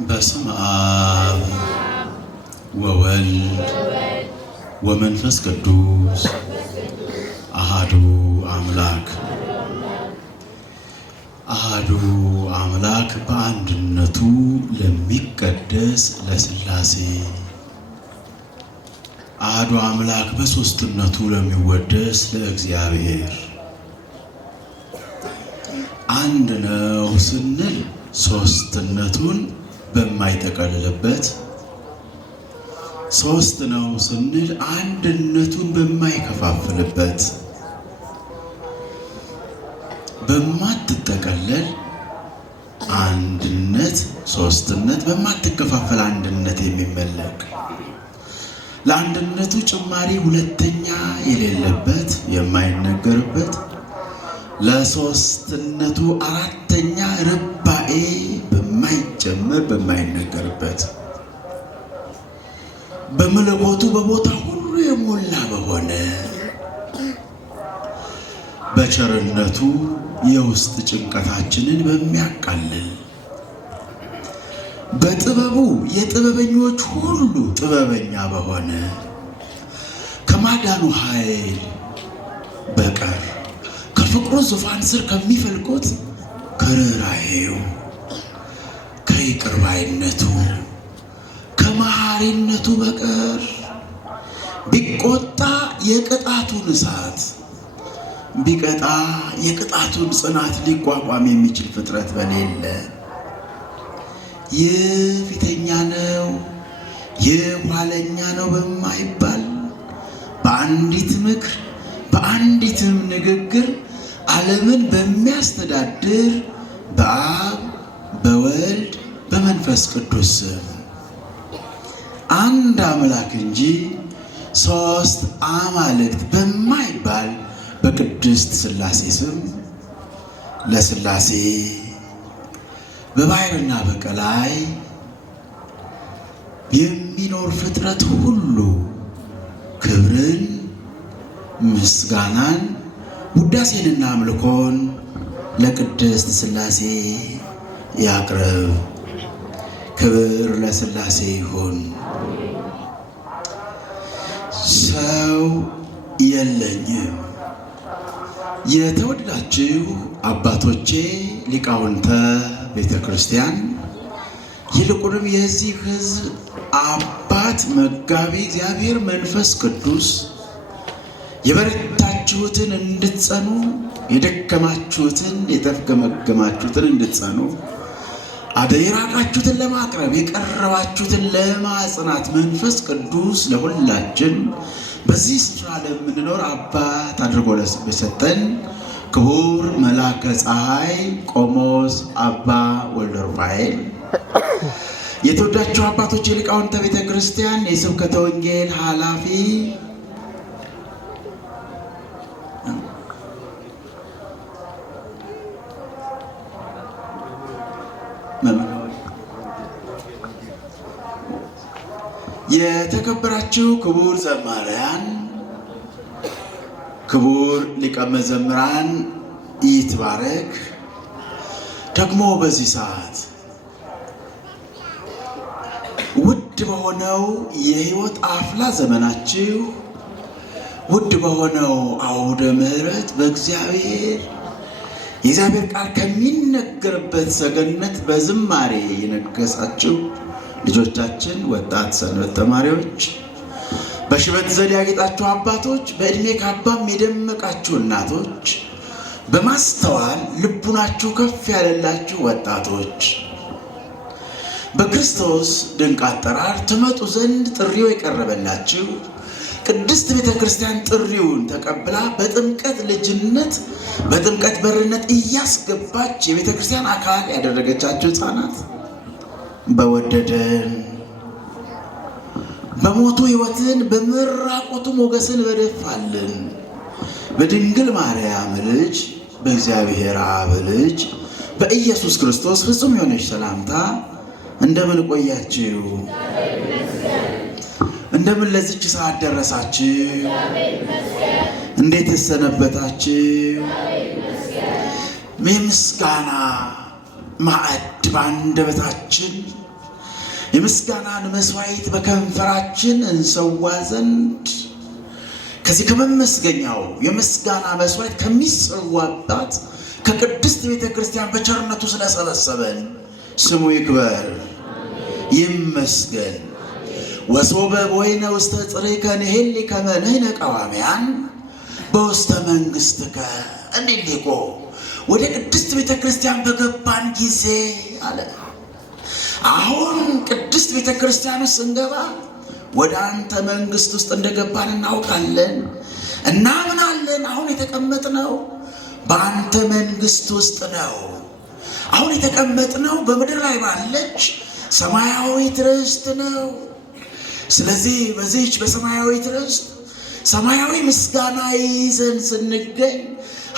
በስመ አብ ወወልድ ወመንፈስ ቅዱስ አሐዱ አምላክ በአንድነቱ ለሚቀደስ ለሥላሴ አሐዱ አምላክ በሦስትነቱ ለሚወደስ ለእግዚአብሔር አንድ ነው ስንል ሦስትነቱን በማይጠቀልልበት፣ ሦስት ነው ስንል አንድነቱን በማይከፋፍልበት፣ በማትጠቀለል አንድነት ሦስትነት በማትከፋፈል አንድነት የሚመለክ ለአንድነቱ ጭማሪ ሁለተኛ የሌለበት የማይነገርበት ለሦስትነቱ አራተኛ ርባኤ በማይጨመር በማይነገርበት በመለኮቱ በቦታ ሁሉ የሞላ በሆነ በቸርነቱ የውስጥ ጭንቀታችንን በሚያቃልል በጥበቡ የጥበበኞች ሁሉ ጥበበኛ በሆነ ከማዳኑ ኃይል በቀር ከፍቅሩ ዙፋን ስር ከሚፈልቁት ከርኅራኄው ከይቅር ባይነቱ ከመሐሪነቱ በቀር ቢቆጣ የቅጣቱን እሳት ቢቀጣ የቅጣቱን ጽናት ሊቋቋም የሚችል ፍጥረት በሌለ ይህ ፊተኛ ነው ይህ ኋለኛ ነው በማይባል በአንዲት ምክር በአንዲትም ንግግር ዓለምን በሚያስተዳድር በአብ በወልድ በመንፈስ ቅዱስ ስም አንድ አምላክ እንጂ ሦስት አማልክት በማይባል በቅድስት ሥላሴ ስም ለሥላሴ በባሕርና በቀላይ የሚኖር ፍጥረት ሁሉ ክብርን፣ ምስጋናን፣ ውዳሴንና አምልኮን ለቅድስት ሥላሴ ያቅርብ። ክብር ለሥላሴ ይሁን። ሰው የለኝም። የተወደዳችሁ አባቶቼ ሊቃውንተ ቤተ ክርስቲያን፣ ይልቁንም የዚህ ሕዝብ አባት መጋቢ እግዚአብሔር መንፈስ ቅዱስ የበረታችሁትን እንድትጸኑ የደከማችሁትን የተፍገመገማችሁትን እንድትጸኑ የራቃችሁትን ለማቅረብ የቀረባችሁትን ለማጽናት መንፈስ ቅዱስ ለሁላችን በዚህ ስፍራ ለምንኖር አባት አድርጎ ለሰጠን ክቡር መልአከ ፀሐይ ቆሞስ አባ ወልደ ሩፋኤል፣ የተወዳችሁ አባቶች የሊቃውንተ ቤተ ክርስቲያን የስብከተ ወንጌል ኃላፊ የተከበራችሁ ክቡር ዘማሪያን፣ ክቡር ሊቀ መዘምራን ይትባረክ። ደግሞ በዚህ ሰዓት ውድ በሆነው የሕይወት አፍላ ዘመናችሁ ውድ በሆነው አውደ ምሕረት በእግዚአብሔር የእግዚአብሔር ቃል ከሚነገርበት ሰገነት በዝማሬ የነገሳችሁ ልጆቻችን፣ ወጣት ሰንበት ተማሪዎች፣ በሽበት ዘዴ ያጌጣችሁ አባቶች፣ በዕድሜ ካባም የደመቃችሁ እናቶች፣ በማስተዋል ልቡናችሁ ከፍ ያለላችሁ ወጣቶች፣ በክርስቶስ ድንቅ አጠራር ትመጡ ዘንድ ጥሪው የቀረበላችሁ ቅድስት ቤተ ክርስቲያን ጥሪውን ተቀብላ በጥምቀት ልጅነት በጥምቀት በርነት እያስገባች የቤተ ክርስቲያን አካል ያደረገቻችሁ ሕፃናት፣ በወደደን በሞቱ ሕይወትን በመራቆቱ ሞገስን በደፋልን በድንግል ማርያም ልጅ በእግዚአብሔር አብ ልጅ በኢየሱስ ክርስቶስ ፍጹም የሆነች ሰላምታ እንደምን ቆያችሁ? እንደምን ለዚች ሰዓት ደረሳችሁ? እንዴት ሰነበታችሁ? የምስጋና ማዕድ ባንደበታችን የምስጋናን መስዋዕት በከንፈራችን እንሰዋ ዘንድ ከዚህ ከመመስገኛው የምስጋና መስዋዕት ከሚሰዋባት ከቅድስት ቤተ ክርስቲያን በቸርነቱ ስለሰበሰበን ስሙ ይክበር ይመስገን። ወሶበ ቦይነ ውስተ ጽርዕከ ንሄሊ ከመ ንሕነ ቀዋምያን በውስተ መንግሥትከ እንዲሊቆ ወደ ቅድስት ቤተ ክርስቲያን በገባን ጊዜ አለ። አሁን ቅድስት ቤተ ክርስቲያን ውስጥ ስንገባ ወደ አንተ መንግሥት ውስጥ እንደገባን እናውቃለን፣ እናምናለን። አሁን የተቀመጥነው በአንተ መንግሥት ውስጥ ነው። አሁን የተቀመጥነው በምድር ላይ ባለች ሰማያዊት ርስት ነው። ስለዚህ በዚህች በሰማያዊት ርስት ሰማያዊ ምስጋና ይዘን ስንገኝ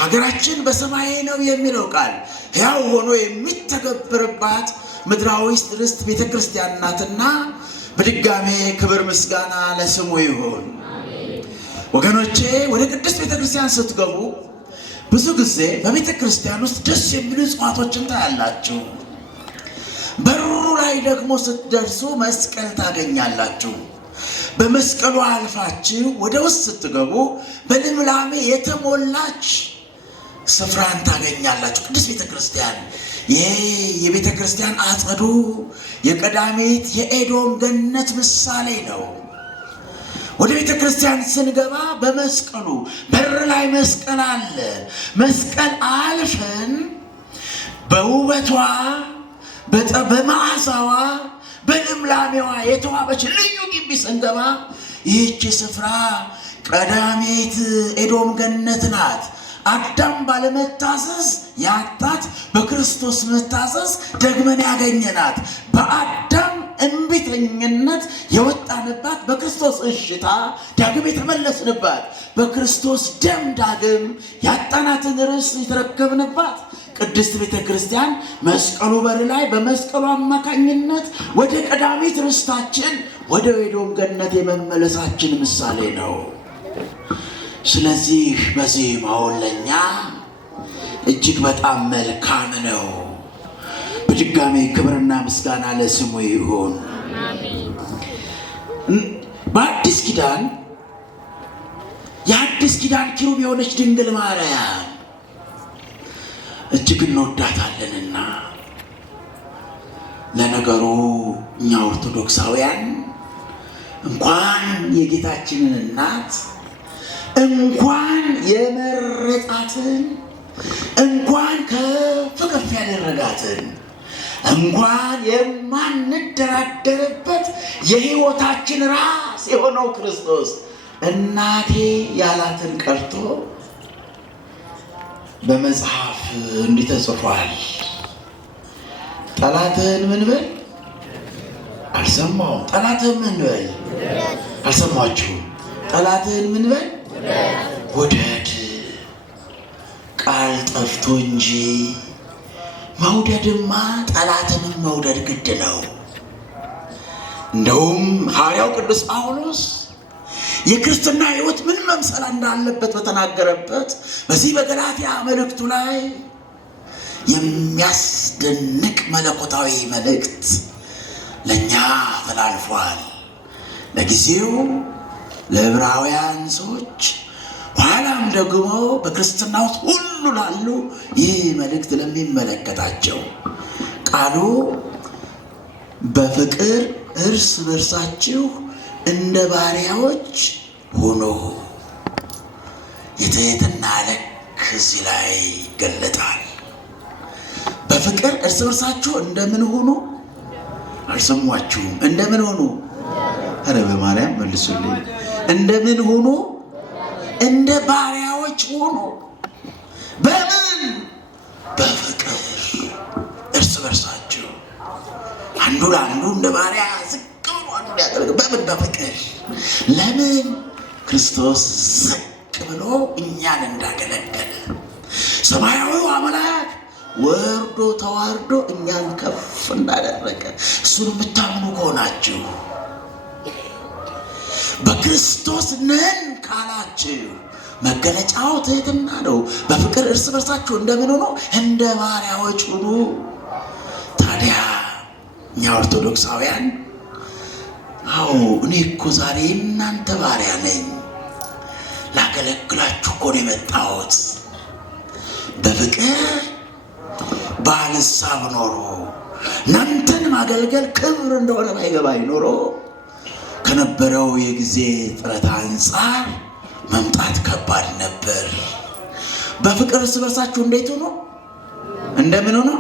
ሀገራችን በሰማይ ነው የሚለው ቃል ሕያው ሆኖ የሚተገብርባት ምድራዊ ርስት ቤተ ክርስቲያን ናትና በድጋሜ ክብር ምስጋና ለስሙ ይሁን። ወገኖቼ ወደ ቅድስት ቤተ ክርስቲያን ስትገቡ ብዙ ጊዜ በቤተ ክርስቲያን ውስጥ ደስ የሚሉ እጽዋቶችን ታያላችሁ። በሩ ላይ ደግሞ ስትደርሱ መስቀል ታገኛላችሁ። በመስቀሉ አልፋችሁ ወደ ውስጥ ስትገቡ በልምላሜ የተሞላች ስፍራን ታገኛላችሁ። ቅድስት ቤተ ክርስቲያን ይሄ የቤተ ክርስቲያን አጸዱ የቀዳሚት የኤዶም ገነት ምሳሌ ነው። ወደ ቤተ ክርስቲያን ስንገባ በመስቀሉ በር ላይ መስቀል አለ። መስቀል አልፈን በውበቷ በመዓዛዋ በልምላሜዋ የተዋበች ልዩ ግቢ ስንገባ ይህች ስፍራ ቀዳሚት ኤዶም ገነት ናት። አዳም ባለመታዘዝ ያጣት በክርስቶስ መታዘዝ ደግመን ያገኘናት፣ በአዳም እምቢተኝነት የወጣንባት በክርስቶስ እሽታ ዳግም የተመለስንባት፣ በክርስቶስ ደም ዳግም ያጣናትን ርስት የተረከብንባት ቅድስት ቤተ ክርስቲያን መስቀሉ በር ላይ በመስቀሉ አማካኝነት ወደ ቀዳሚት ርስታችን ወደ ኤዶም ገነት የመመለሳችን ምሳሌ ነው። ስለዚህ በዚህ ማወል ለኛ እጅግ በጣም መልካም ነው። በድጋሜ ክብርና ምስጋና ለስሙ ይሁን። በአዲስ ኪዳን የአዲስ ኪዳን ኪሩብ የሆነች ድንግል ማርያም እጅግ እንወዳታለንና፣ ለነገሩ እኛ ኦርቶዶክሳውያን እንኳን የጌታችንን እናት እንኳን የመረጣትን እንኳን ከፍ ከፍ ያደረጋትን እንኳን የማንደራደርበት የሕይወታችን ራስ የሆነው ክርስቶስ እናቴ ያላትን ቀርቶ በመጽሐፍ እንዲህ ተጽፏል። ጠላትህን ምን በል አልሰማሁም። ጠላትህን ምን በል አልሰማችሁም። ጠላትህን ምን በል ውደድ። ቃል ጠፍቶ እንጂ መውደድማ ጠላትንም መውደድ ግድ ነው። እንደውም ሐዋርያው ቅዱስ ጳውሎስ የክርስትና ሕይወት ምን መምሰል እንዳለበት በተናገረበት በዚህ በገላትያ መልእክቱ ላይ የሚያስደንቅ መለኮታዊ መልእክት ለእኛ ተላልፏል። ለጊዜው ለዕብራውያን ሰዎች፣ ኋላም ደግሞ በክርስትና ውስጥ ሁሉ ላሉ ይህ መልእክት ለሚመለከታቸው ቃሉ በፍቅር እርስ በርሳችሁ እንደ ባሪያዎች ሆኖ የትህትና ልክ እዚህ ላይ ይገለጣል። በፍቅር እርስ በርሳችሁ እንደምን ሆኑ? አልሰሟችሁም? እንደምን ሆኑ? ኧረ በማርያም መልሱልኝ። እንደምን ሆኑ? እንደ ባሪያዎች ሆኑ። በምን? በፍቅር እርስ በርሳችሁ አንዱ ለአንዱ እንደ ባሪያ በምን? በፍቅር። ለምን? ክርስቶስ ዝቅ ብሎ እኛን እንዳገለገለ ሰማያዊው አምላክ ወርዶ ተዋርዶ እኛን ከፍ እንዳደረገ እሱን የምታምኑ ከሆናችሁ በክርስቶስ ነን ካላችሁ መገለጫው ትህትና ነው። በፍቅር እርስ በርሳችሁ እንደምን ሆኖ እንደ ባሪያዎች ሁኑ። ታዲያ እኛ ኦርቶዶክሳውያን አዎ እኔ እኮ ዛሬ እናንተ ባሪያ ነኝ፣ ላገለግላችሁ እኮ ነው የመጣሁት። በፍቅር ባልሳብ ኖሮ እናንተን ማገልገል ክብር እንደሆነ ባይገባኝ ኖሮ ከነበረው የጊዜ ጥረት አንጻር መምጣት ከባድ ነበር። በፍቅር እርስ በርሳችሁ እንዴት ሆኖ እንደምን ሆኖ?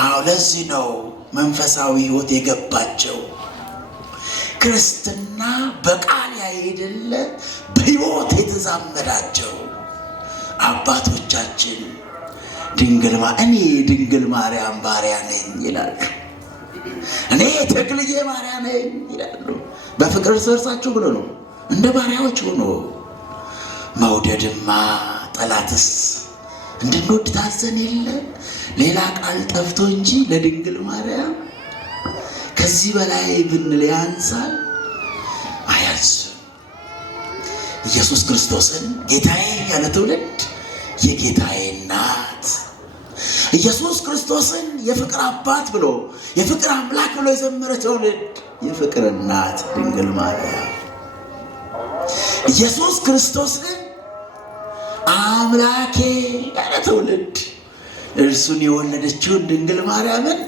አዎ ለዚህ ነው መንፈሳዊ ሕይወት የገባቸው። ክርስትና በቃል ያይደለ በሕይወት የተዛመዳቸው አባቶቻችን እኔ ድንግል ማርያም ባሪያ ነኝ ይላሉ። እኔ ተክልዬ ባሪያ ነኝ ይላሉ። በፍቅር እርስ በርሳችሁ ብሎ ነው እንደ ባሪያዎች ሆኖ። መውደድማ ጠላትስ እንድንወድ ታዘን የለ ሌላ ቃል ጠፍቶ እንጂ ለድንግል ማርያም ከዚህ በላይ ብንል ያንሳል አያንስም። ኢየሱስ ክርስቶስን ጌታዬ ያለ ትውልድ የጌታዬ እናት፣ ኢየሱስ ክርስቶስን የፍቅር አባት ብሎ የፍቅር አምላክ ብሎ የዘመረ ትውልድ የፍቅር እናት ድንግል ማርያም፣ ኢየሱስ ክርስቶስን አምላኬ ያለ ትውልድ እርሱን የወለደችውን ድንግል ማርያምን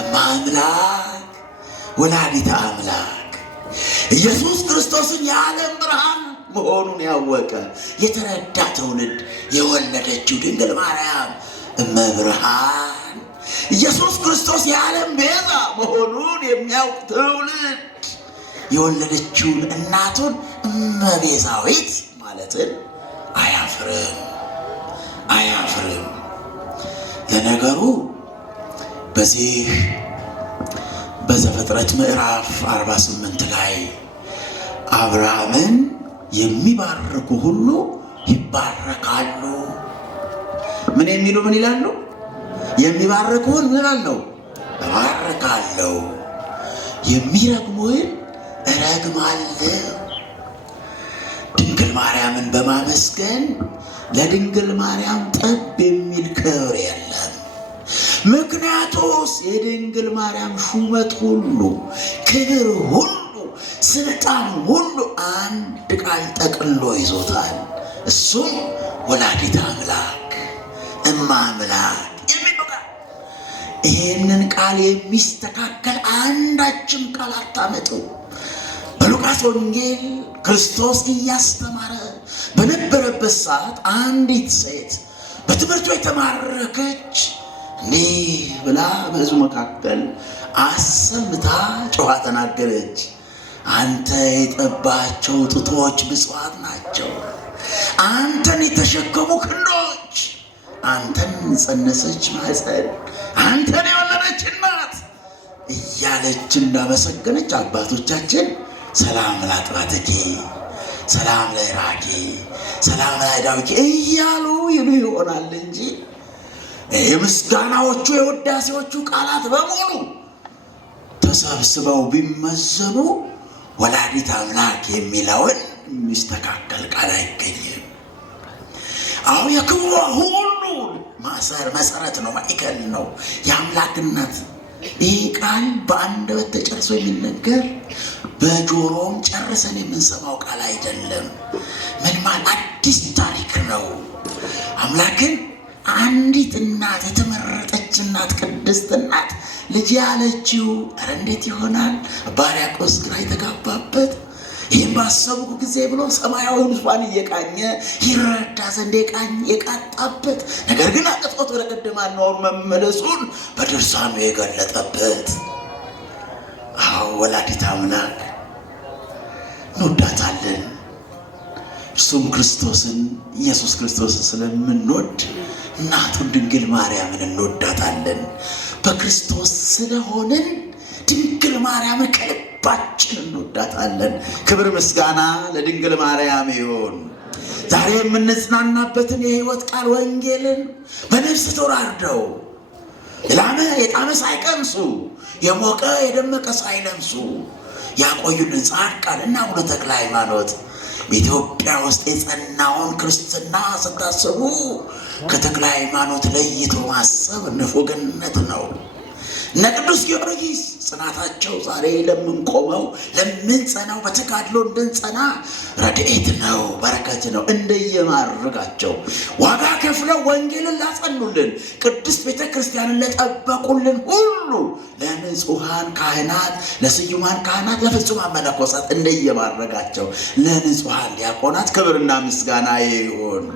እማምላክ ወላዲተ አምላክ፣ ኢየሱስ ክርስቶስን የዓለም ብርሃን መሆኑን ያወቀ የተረዳ ትውልድ የወለደችው ድንግል ማርያም እመብርሃን፣ ኢየሱስ ክርስቶስ የዓለም ቤዛ መሆኑን የሚያውቅ ትውልድ የወለደችውን እናቱን እመቤዛዊት ማለትን አያፍርም። ለነገሩ በዚህ በዘፍጥረት ምዕራፍ 48 ላይ አብርሃምን የሚባርኩ ሁሉ ይባረካሉ። ምን የሚሉ ምን ይላሉ? የሚባርኩን ምን አለው? እባርካለሁ፣ የሚረግሙን እረግማለሁ። ድንግል ማርያምን በማመስገን ለድንግል ማርያም ጠብ የሚል ክብር የለም። ምክንያቱስ የድንግል ማርያም ሹመት ሁሉ፣ ክብር ሁሉ፣ ስልጣን ሁሉ አንድ ቃል ጠቅሎ ይዞታል። እሱም ወላዲተ አምላክ እማ አምላክ የሚል ቃል። ይህንን ቃል የሚስተካከል አንዳችም ቃል አታመጡ። በሉቃስ ወንጌል ክርስቶስ እያስተማረ በነበረበት ሰዓት አንዲት ሴት በትምህርቱ የተማረከች እንዲህ ብላ በሕዝቡ መካከል አሰምታ ጮኻ ተናገረች። አንተ የጠባቸው ጡቶች ብፁዓት ናቸው፣ አንተን የተሸከሙ ክንዶች፣ አንተን ጸነሰች ማኅፀን፣ አንተን የወለደች እናት እያለች እንዳመሰገነች አባቶቻችን ሰላም ላጥባትኪ፣ ሰላም ለዕራኪ፣ ሰላም ለአእዳዊኪ እያሉ ይሉ ይሆናል እንጂ የምስጋናዎቹ የውዳሴዎቹ ቃላት በሙሉ ተሰብስበው ቢመዘኑ ወላዲተ አምላክ የሚለውን የሚስተካከል ቃል አይገኝም። አሁን የክብሯ ሁሉ መሰረት ነው፣ ማዕከል ነው፣ የአምላክነት። ይህ ቃል በአንደበት ተጨርሶ የሚነገር በጆሮም ጨርሰን የምንሰማው ቃል አይደለም። ምን ማለት አዲስ ታሪክ ነው። አምላክን አንዲት እናት፣ የተመረጠች እናት፣ ቅድስት እናት ልጅ ያለችው ኧረ እንዴት ይሆናል? ባርያቆስ ግራ የተጋባበት ይህም ባሰቡ ጊዜ ብሎ ሰማያዊውን ዙፋን እየቃኘ ይረዳ ዘንድ የቃጣበት ነገር ግን አቅቶት ወደ ቀደመ አኗኗሩ መመለሱን በድርሳኑ የገለጠበት። አዎ ወላዲተ አምላክ እንወዳታለን። እርሱም ክርስቶስን ኢየሱስ ክርስቶስን ስለምንወድ እናቱን ድንግል ማርያምን እንወዳታለን። በክርስቶስ ስለሆንን ድንግል ማርያምን ከልባችን እንወዳታለን። ክብር ምስጋና ለድንግል ማርያም ይሁን። ዛሬ የምንጽናናበትን የሕይወት ቃል ወንጌልን በነፍስ ተወራርደው የጣመ ሳይቀምሱ የሞቀ የደመቀ ሳይለምሱ ያቆዩልን ጻድቃን እና አቡነ ተክለ ሃይማኖት በኢትዮጵያ ውስጥ የጸናውን ክርስትና ስታስቡ ከተክለ ሃይማኖት ለይቶ ማሰብ ንፉግነት ነው። እነ ቅዱስ ጊዮርጊስ ጽናታቸው ዛሬ ለምንቆመው ለምንጸናው በተጋድሎ እንድንጸና ረድኤት ነው፣ በረከት ነው። እንደየማድረጋቸው ዋጋ ከፍለው ወንጌልን ላጸኑልን፣ ቅድስት ቤተ ክርስቲያንን ለጠበቁልን ሁሉ ለንጹሐን ካህናት፣ ለስዩማን ካህናት፣ ለፍጹማን መነኮሳት እንደየማድረጋቸው ለንጹሐን ዲያቆናት ክብርና ምስጋና ይሁን።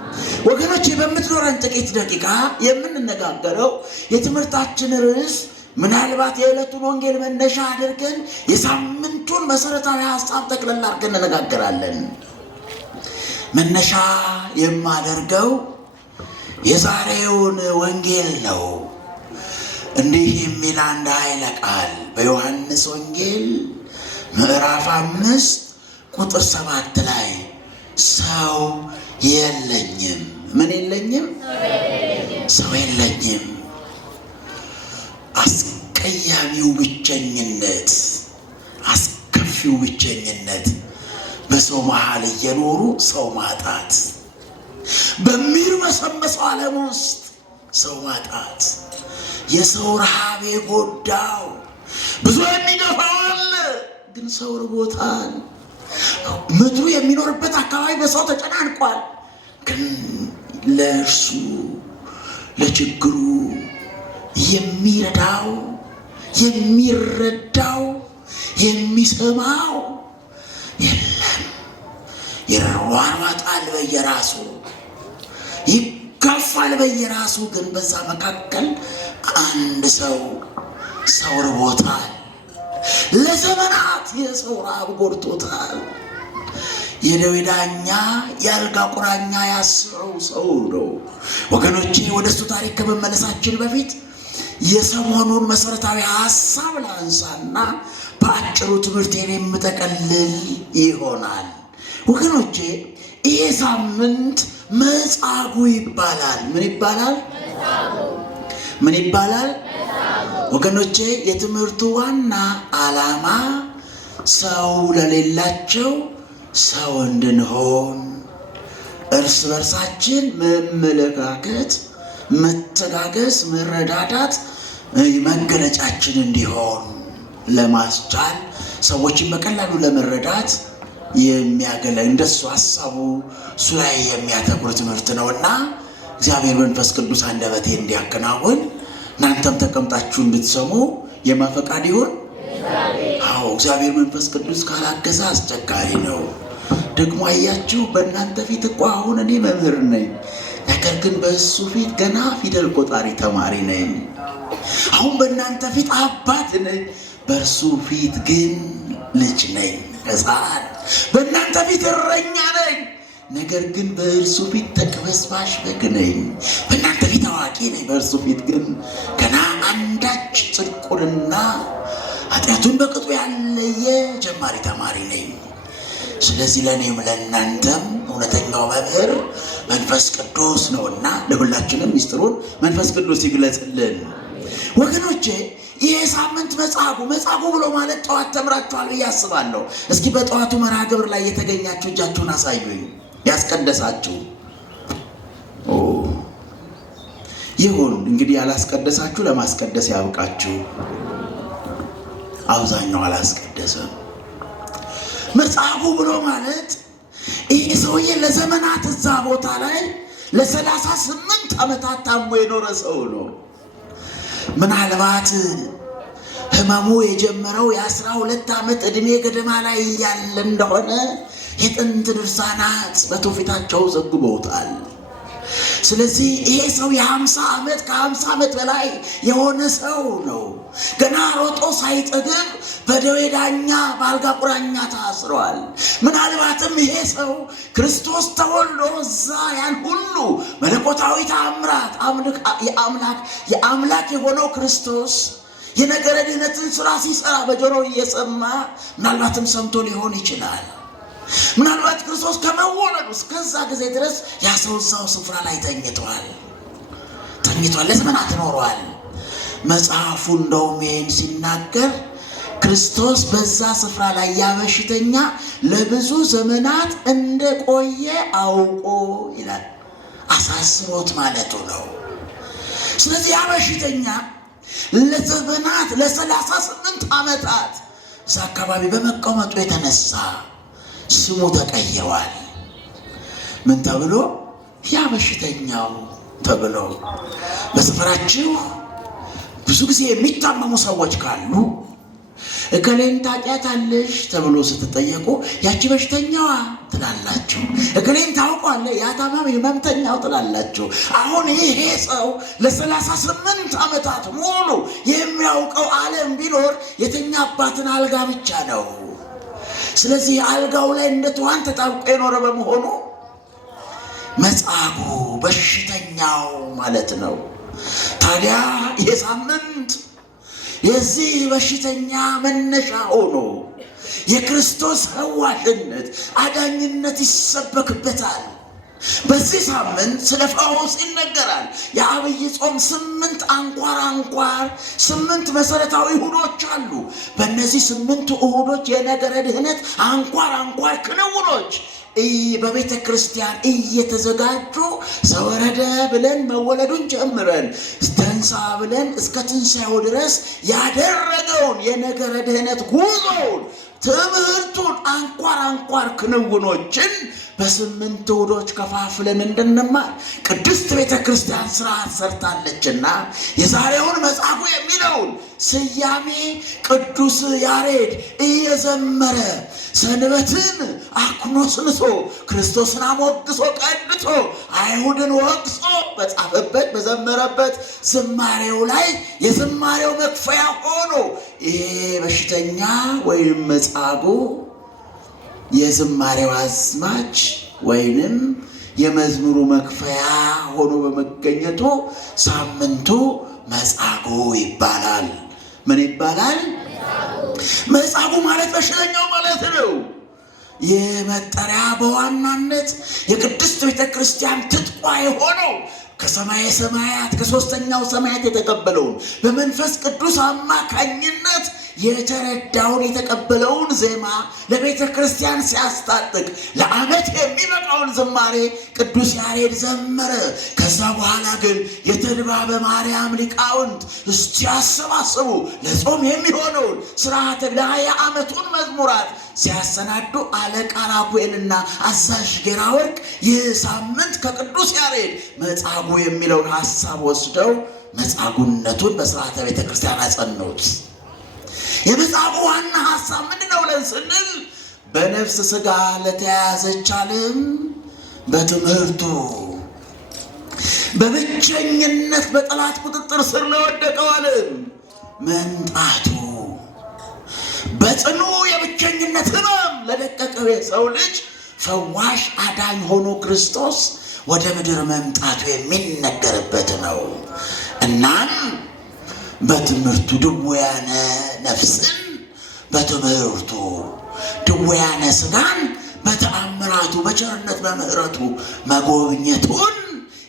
ወገኖቼ በምትኖረን ጥቂት ደቂቃ የምንነጋገረው የትምህርታችን ርዕስ ምናልባት የዕለቱን ወንጌል መነሻ አድርገን የሳምንቱን መሰረታዊ ሐሳብ ጠቅለል አድርገን እንነጋገራለን። መነሻ የማደርገው የዛሬውን ወንጌል ነው። እንዲህ የሚል አንድ ኃይለ ቃል በዮሐንስ ወንጌል ምዕራፍ 5 ቁጥር 7 ላይ ሰው የለኝም። ምን የለኝም? ሰው የለኝም። አስቀያሚው ብቸኝነት፣ አስከፊው ብቸኝነት፣ በሰው መሃል እየኖሩ ሰው ማጣት፣ በሚርመሰመሰው ዓለም ውስጥ ሰው ማጣት፣ የሰው ረሃብ የጎዳው ብዙ የሚገፋዋል፣ ግን ሰው ርቦታል። ምድሩ የሚኖርበት አካባቢ በሰው ተጨናንቋል፣ ግን ለእርሱ ለችግሩ የሚረዳው የሚረዳው የሚሰማው የለም። ይሯሯጣል በየራሱ፣ ይጋፋል በየራሱ፣ ግን በዛ መካከል አንድ ሰው ርቦታል። ለዘመናት የሰው ረሃብ ጎድቶታል። የደዌ ዳኛ የአልጋ ቁራኛ ያስረው ሰው ነው። ወገኖቼ ወደ እሱ ታሪክ ከመመለሳችን በፊት የሰሞኑን መሰረታዊ ሐሳብ ላንሳና በአጭሩ ትምህርቴን የምጠቀልል ይሆናል። ወገኖቼ ይሄ ሳምንት መጻጉዕ ይባላል። ምን ይባላል? ምን ይባላል? ወገኖቼ የትምህርቱ ዋና ዓላማ ሰው ለሌላቸው ሰው እንድንሆን፣ እርስ በርሳችን መመለካከት፣ መተጋገዝ፣ መረዳዳት መገለጫችን እንዲሆን ለማስቻል ሰዎችን በቀላሉ ለመረዳት እንደሱ ሀሳቡ እሱ ላይ የሚያተኩር ትምህርት ነውና እግዚአብሔር መንፈስ ቅዱስ አንደበቴ እንዲያከናውን እናንተም ተቀምጣችሁ እንድትሰሙ የማፈቃድ ይሁን። አዎ እግዚአብሔር መንፈስ ቅዱስ ካላገዛ አስቸጋሪ ነው። ደግሞ አያችሁ በእናንተ ፊት እኮ አሁን እኔ መምህር ነኝ፣ ነገር ግን በእሱ ፊት ገና ፊደል ቆጣሪ ተማሪ ነኝ። አሁን በእናንተ ፊት አባት ነኝ፣ በእርሱ ፊት ግን ልጅ ነኝ፣ ሕፃን። በእናንተ ፊት እረኛ ነኝ፣ ነገር ግን በእርሱ ፊት ተቅበዝባዥ በግ ነኝ። በእናንተ ፊት አዋቂ ነኝ፣ በእርሱ ፊት ግን ገና አንዳች ጽድቁንና ኃጢአቱን በቅጡ ያለየ ጀማሪ ተማሪ ነኝ። ስለዚህ ለእኔም ለእናንተም እውነተኛው መምህር መንፈስ ቅዱስ ነውና ለሁላችንም ሚስጥሩን መንፈስ ቅዱስ ይግለጽልን። ወገኖቼ ይህ ሳምንት መጻጉዕ ብሎ ማለት ጠዋት ተምራችኋል ብዬ አስባለሁ። እስኪ በጠዋቱ መርሃ ግብር ላይ የተገኛችሁ እጃችሁን አሳዩኝ። ያስቀደሳችሁ ይሁን እንግዲህ፣ ያላስቀደሳችሁ ለማስቀደስ ያብቃችሁ። አብዛኛው አላስቀደሰም። መጻጉዕ ብሎ ማለት ይህ ሰውዬ ለዘመናት እዛ ቦታ ላይ ለ38 ዓመታት ታሞ የኖረ ሰው ነው። ምናልባት ህመሙ የጀመረው የ12 ዓመት ዕድሜ ገደማ ላይ እያለ እንደሆነ የጥንት ድርሳናት በትውፊታቸው ዘግበውታል። ስለዚህ ይሄ ሰው የ50 ዓመት ከ50 ዓመት በላይ የሆነ ሰው ነው። ገና ሮጦ ሳይጠግብ በደዌ ዳኛ በአልጋ ቁራኛ ታስሯል። ምናልባትም ይሄ ሰው ክርስቶስ ተወልዶ እዛ ያን ሁሉ መለኮታዊ ተአምራት የአምላክ የሆነው ክርስቶስ የነገረ ድኅነትን ስራ ሲሰራ በጆሮው እየሰማ ምናልባትም ሰምቶ ሊሆን ይችላል። ምናልባት ክርስቶስ ከመወለዱ እስከዛ ጊዜ ድረስ ያ ሰው እዛው ስፍራ ላይ ተኝቷል፣ ለዘመናት ኖሯል። መጽሐፉ እንደውም ይህን ሲናገር ክርስቶስ በዛ ስፍራ ላይ ያ በሽተኛ ለብዙ ዘመናት እንደቆየ አውቆ ይላል፣ አሳስቦት ማለቱ ነው። ስለዚህ ያ በሽተኛ ለዘመናት ለ38 ዓመታት እዛ አካባቢ በመቀመጡ የተነሳ ስሙ ተቀይሯል። ምን ተብሎ? ያ በሽተኛው ተብሎ። በሰፈራችሁ ብዙ ጊዜ የሚታመሙ ሰዎች ካሉ እከሌን ታውቂያታለሽ ተብሎ ስትጠየቁ ያቺ በሽተኛዋ ትላላችሁ። እከሌን ታውቋለህ ያ ታማሚ ህመምተኛው ትላላችሁ። አሁን ይሄ ሰው ለ38 ዓመታት ሙሉ የሚያውቀው ዓለም ቢኖር የተኛባትን አልጋ ብቻ ነው። ስለዚህ አልጋው ላይ እንደ ትኋን ተጣብቆ የኖረ በመሆኑ መጻጉዕ በሽተኛው ማለት ነው። ታዲያ ይሄ ሳምንት የዚህ በሽተኛ መነሻ ሆኖ የክርስቶስ ፈዋሽነት አዳኝነት ይሰበክበታል። በዚህ ሳምንት ስለ ፈውስ ይነገራል። የአብይ ጾም 8 አንኳር 8 መሰረታዊ እሁዶች አሉ። በእነዚህ 8 እሁዶች የነገረ ድህነት አንኳር ክንውኖች በቤተ ክርስቲያን እየተዘጋጁ ዘወረደ ብለን መወለዱን ጀምረን ተንሳ ብለን እስከ ትንሣኤው ድረስ ያደረገውን የነገረ ድህነት ጉዞውን ትምህርቱን አንኳር ክንውኖችን በ8 እሁዶች ከፋፍለን እንድንማር ቅድስት ቤተ ክርስቲያን ስርዓት ሰርታለችና የዛሬውን መጻጉዕ የሚለውን ስያሜ ቅዱስ ያሬድ እየዘመረ ሰንበትን አኩኖስንሶ ክርስቶስን አሞግሶ ቀድሶ አይሁድን ወቅሶ በጻፈበት በዘመረበት ዝማሬው ላይ የዝማሬው መክፈያ ሆኖ ይሄ በሽተኛ ወይም መጻጉዕ የዝማሬው አዝማች ወይንም የመዝሙሩ መክፈያ ሆኖ በመገኘቱ ሳምንቱ መጻጉዕ ይባላል። ምን ይባላል? መጻጉዕ ማለት በሽተኛው ማለት ነው። ይህ መጠሪያ በዋናነት የቅድስት ቤተ ክርስቲያን ትጥቋ የሆነው ከሰማየ ሰማያት ከሦስተኛው ሰማያት የተቀበለውን በመንፈስ ቅዱስ አማካኝነት የተረዳውን የተቀበለውን ዜማ ለቤተ ክርስቲያን ሲያስታጥቅ ለዓመት የሚበቃውን ዝማሬ ቅዱስ ያሬድ ዘመረ። ከዛ በኋላ ግን የተድባበ ማርያም ሊቃውንት እስኪያሰባስቡ ለጾም የሚሆነውን ስርዓተ ለ20 መዝሙራት ሲያሰናዱ አለቃ ራጉኤልና አዛዥ ጌራ ወርቅ ይህ ሳምንት ከቅዱስ ያሬድ መጻጉዕ የሚለውን ሐሳብ ወስደው መጻጉዕነቱን በስርዓተ ቤተ ክርስቲያን አጸኑት። የመጻጉዕ ዋና ሐሳብ ምንድነው ብለን ስንል በነፍስ ሥጋ ለተያዘች ዓለም በትምህርቱ በብቸኝነት በጠላት ቁጥጥር ስር ለወደቀው ዓለም መምጣቱ በጽኑ የብቸኝነት ሕመም ለደቀቀው የሰው ልጅ ፈዋሽ አዳኝ ሆኖ ክርስቶስ ወደ ምድር መምጣቱ የሚነገርበት ነው። እናም በትምህርቱ ድውያነ ነፍስን በትምህርቱ ድውያነ ሥጋን በተአምራቱ በቸርነት በምሕረቱ መጎብኘቱን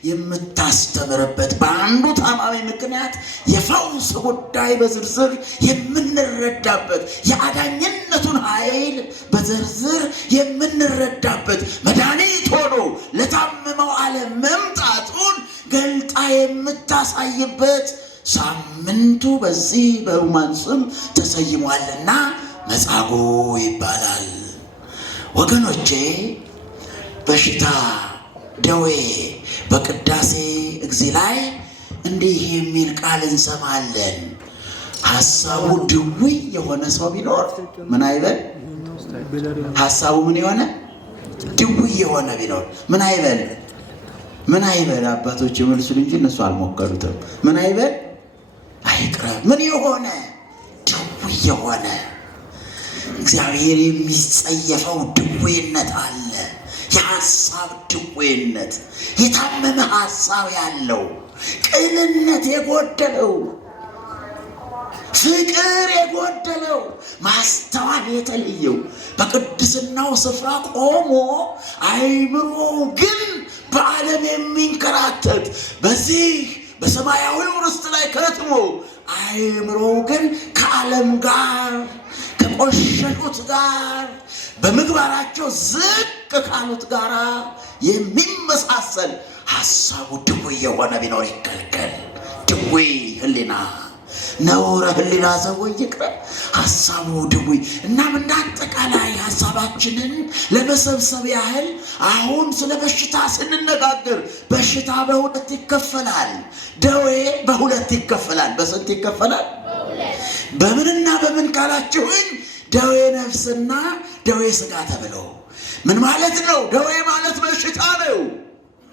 የምታስተምርበት በአንዱ ታማሚ ምክንያት የፈውስ ጉዳይ በዝርዝር የምንረዳበት የአዳኝነቱን ኃይል በዝርዝር የምንረዳበት መድኃኒት ሆኖ ለታመመው ዓለም መምጣቱን ገልጣ የምታሳይበት ሳምንቱ በዚህ በሕሙማን ስም ተሰይሟልና መጻጉዕ ይባላል። ወገኖቼ በሽታ ደዌ በቅዳሴ እግዚእ ላይ እንዲህ የሚል ቃል እንሰማለን። ሐሳቡ ድውይ የሆነ ሰው ቢኖር ምን አይበል? ሐሳቡ ምን የሆነ ድውይ የሆነ ቢኖር ምን አይበል? ምን አይበል? አባቶች የመልሱን እንጂ እነሱ አልሞከሩትም። ምን አይበል? አይቅረብ። ምን የሆነ ድውይ የሆነ እግዚአብሔር የሚጸየፈው ድውይነት አለ። የሐሳብ ድውይነት፣ የታመመ ሐሳብ ያለው፣ ቅንነት የጎደለው፣ ፍቅር የጎደለው፣ ማስተዋል የተለየው በቅድስናው ስፍራ ቆሞ አእምሮ ግን በዓለም የሚንከራተት በዚህ በሰማያዊው ርስት ላይ ከትሞ አእምሮ ግን ከዓለም ጋር ከቆሸሹት ጋር በምግባራቸው ዝቅ ካሉት ጋር የሚመሳሰል ሐሳቡ ድውይ የሆነ ቢኖር ይከልከል። ድውይ ሕሊና፣ ነውረ ህሊና ዘወይ ይቅረብ ሐሳቡ ድውይ። እናም እንዳጠቃላይ ሐሳባችንን ለመሰብሰብ ያህል አሁን ስለ በሽታ ስንነጋገር በሽታ በሁለት ይከፈላል። ደዌ በሁለት ይከፈላል። በስንት ይከፈላል? በምንና በምን ካላችሁኝ ደዌ ነፍስና ደዌ ሥጋ ተብሎ ምን ማለት ነው? ደዌ ማለት በሽታ ነው።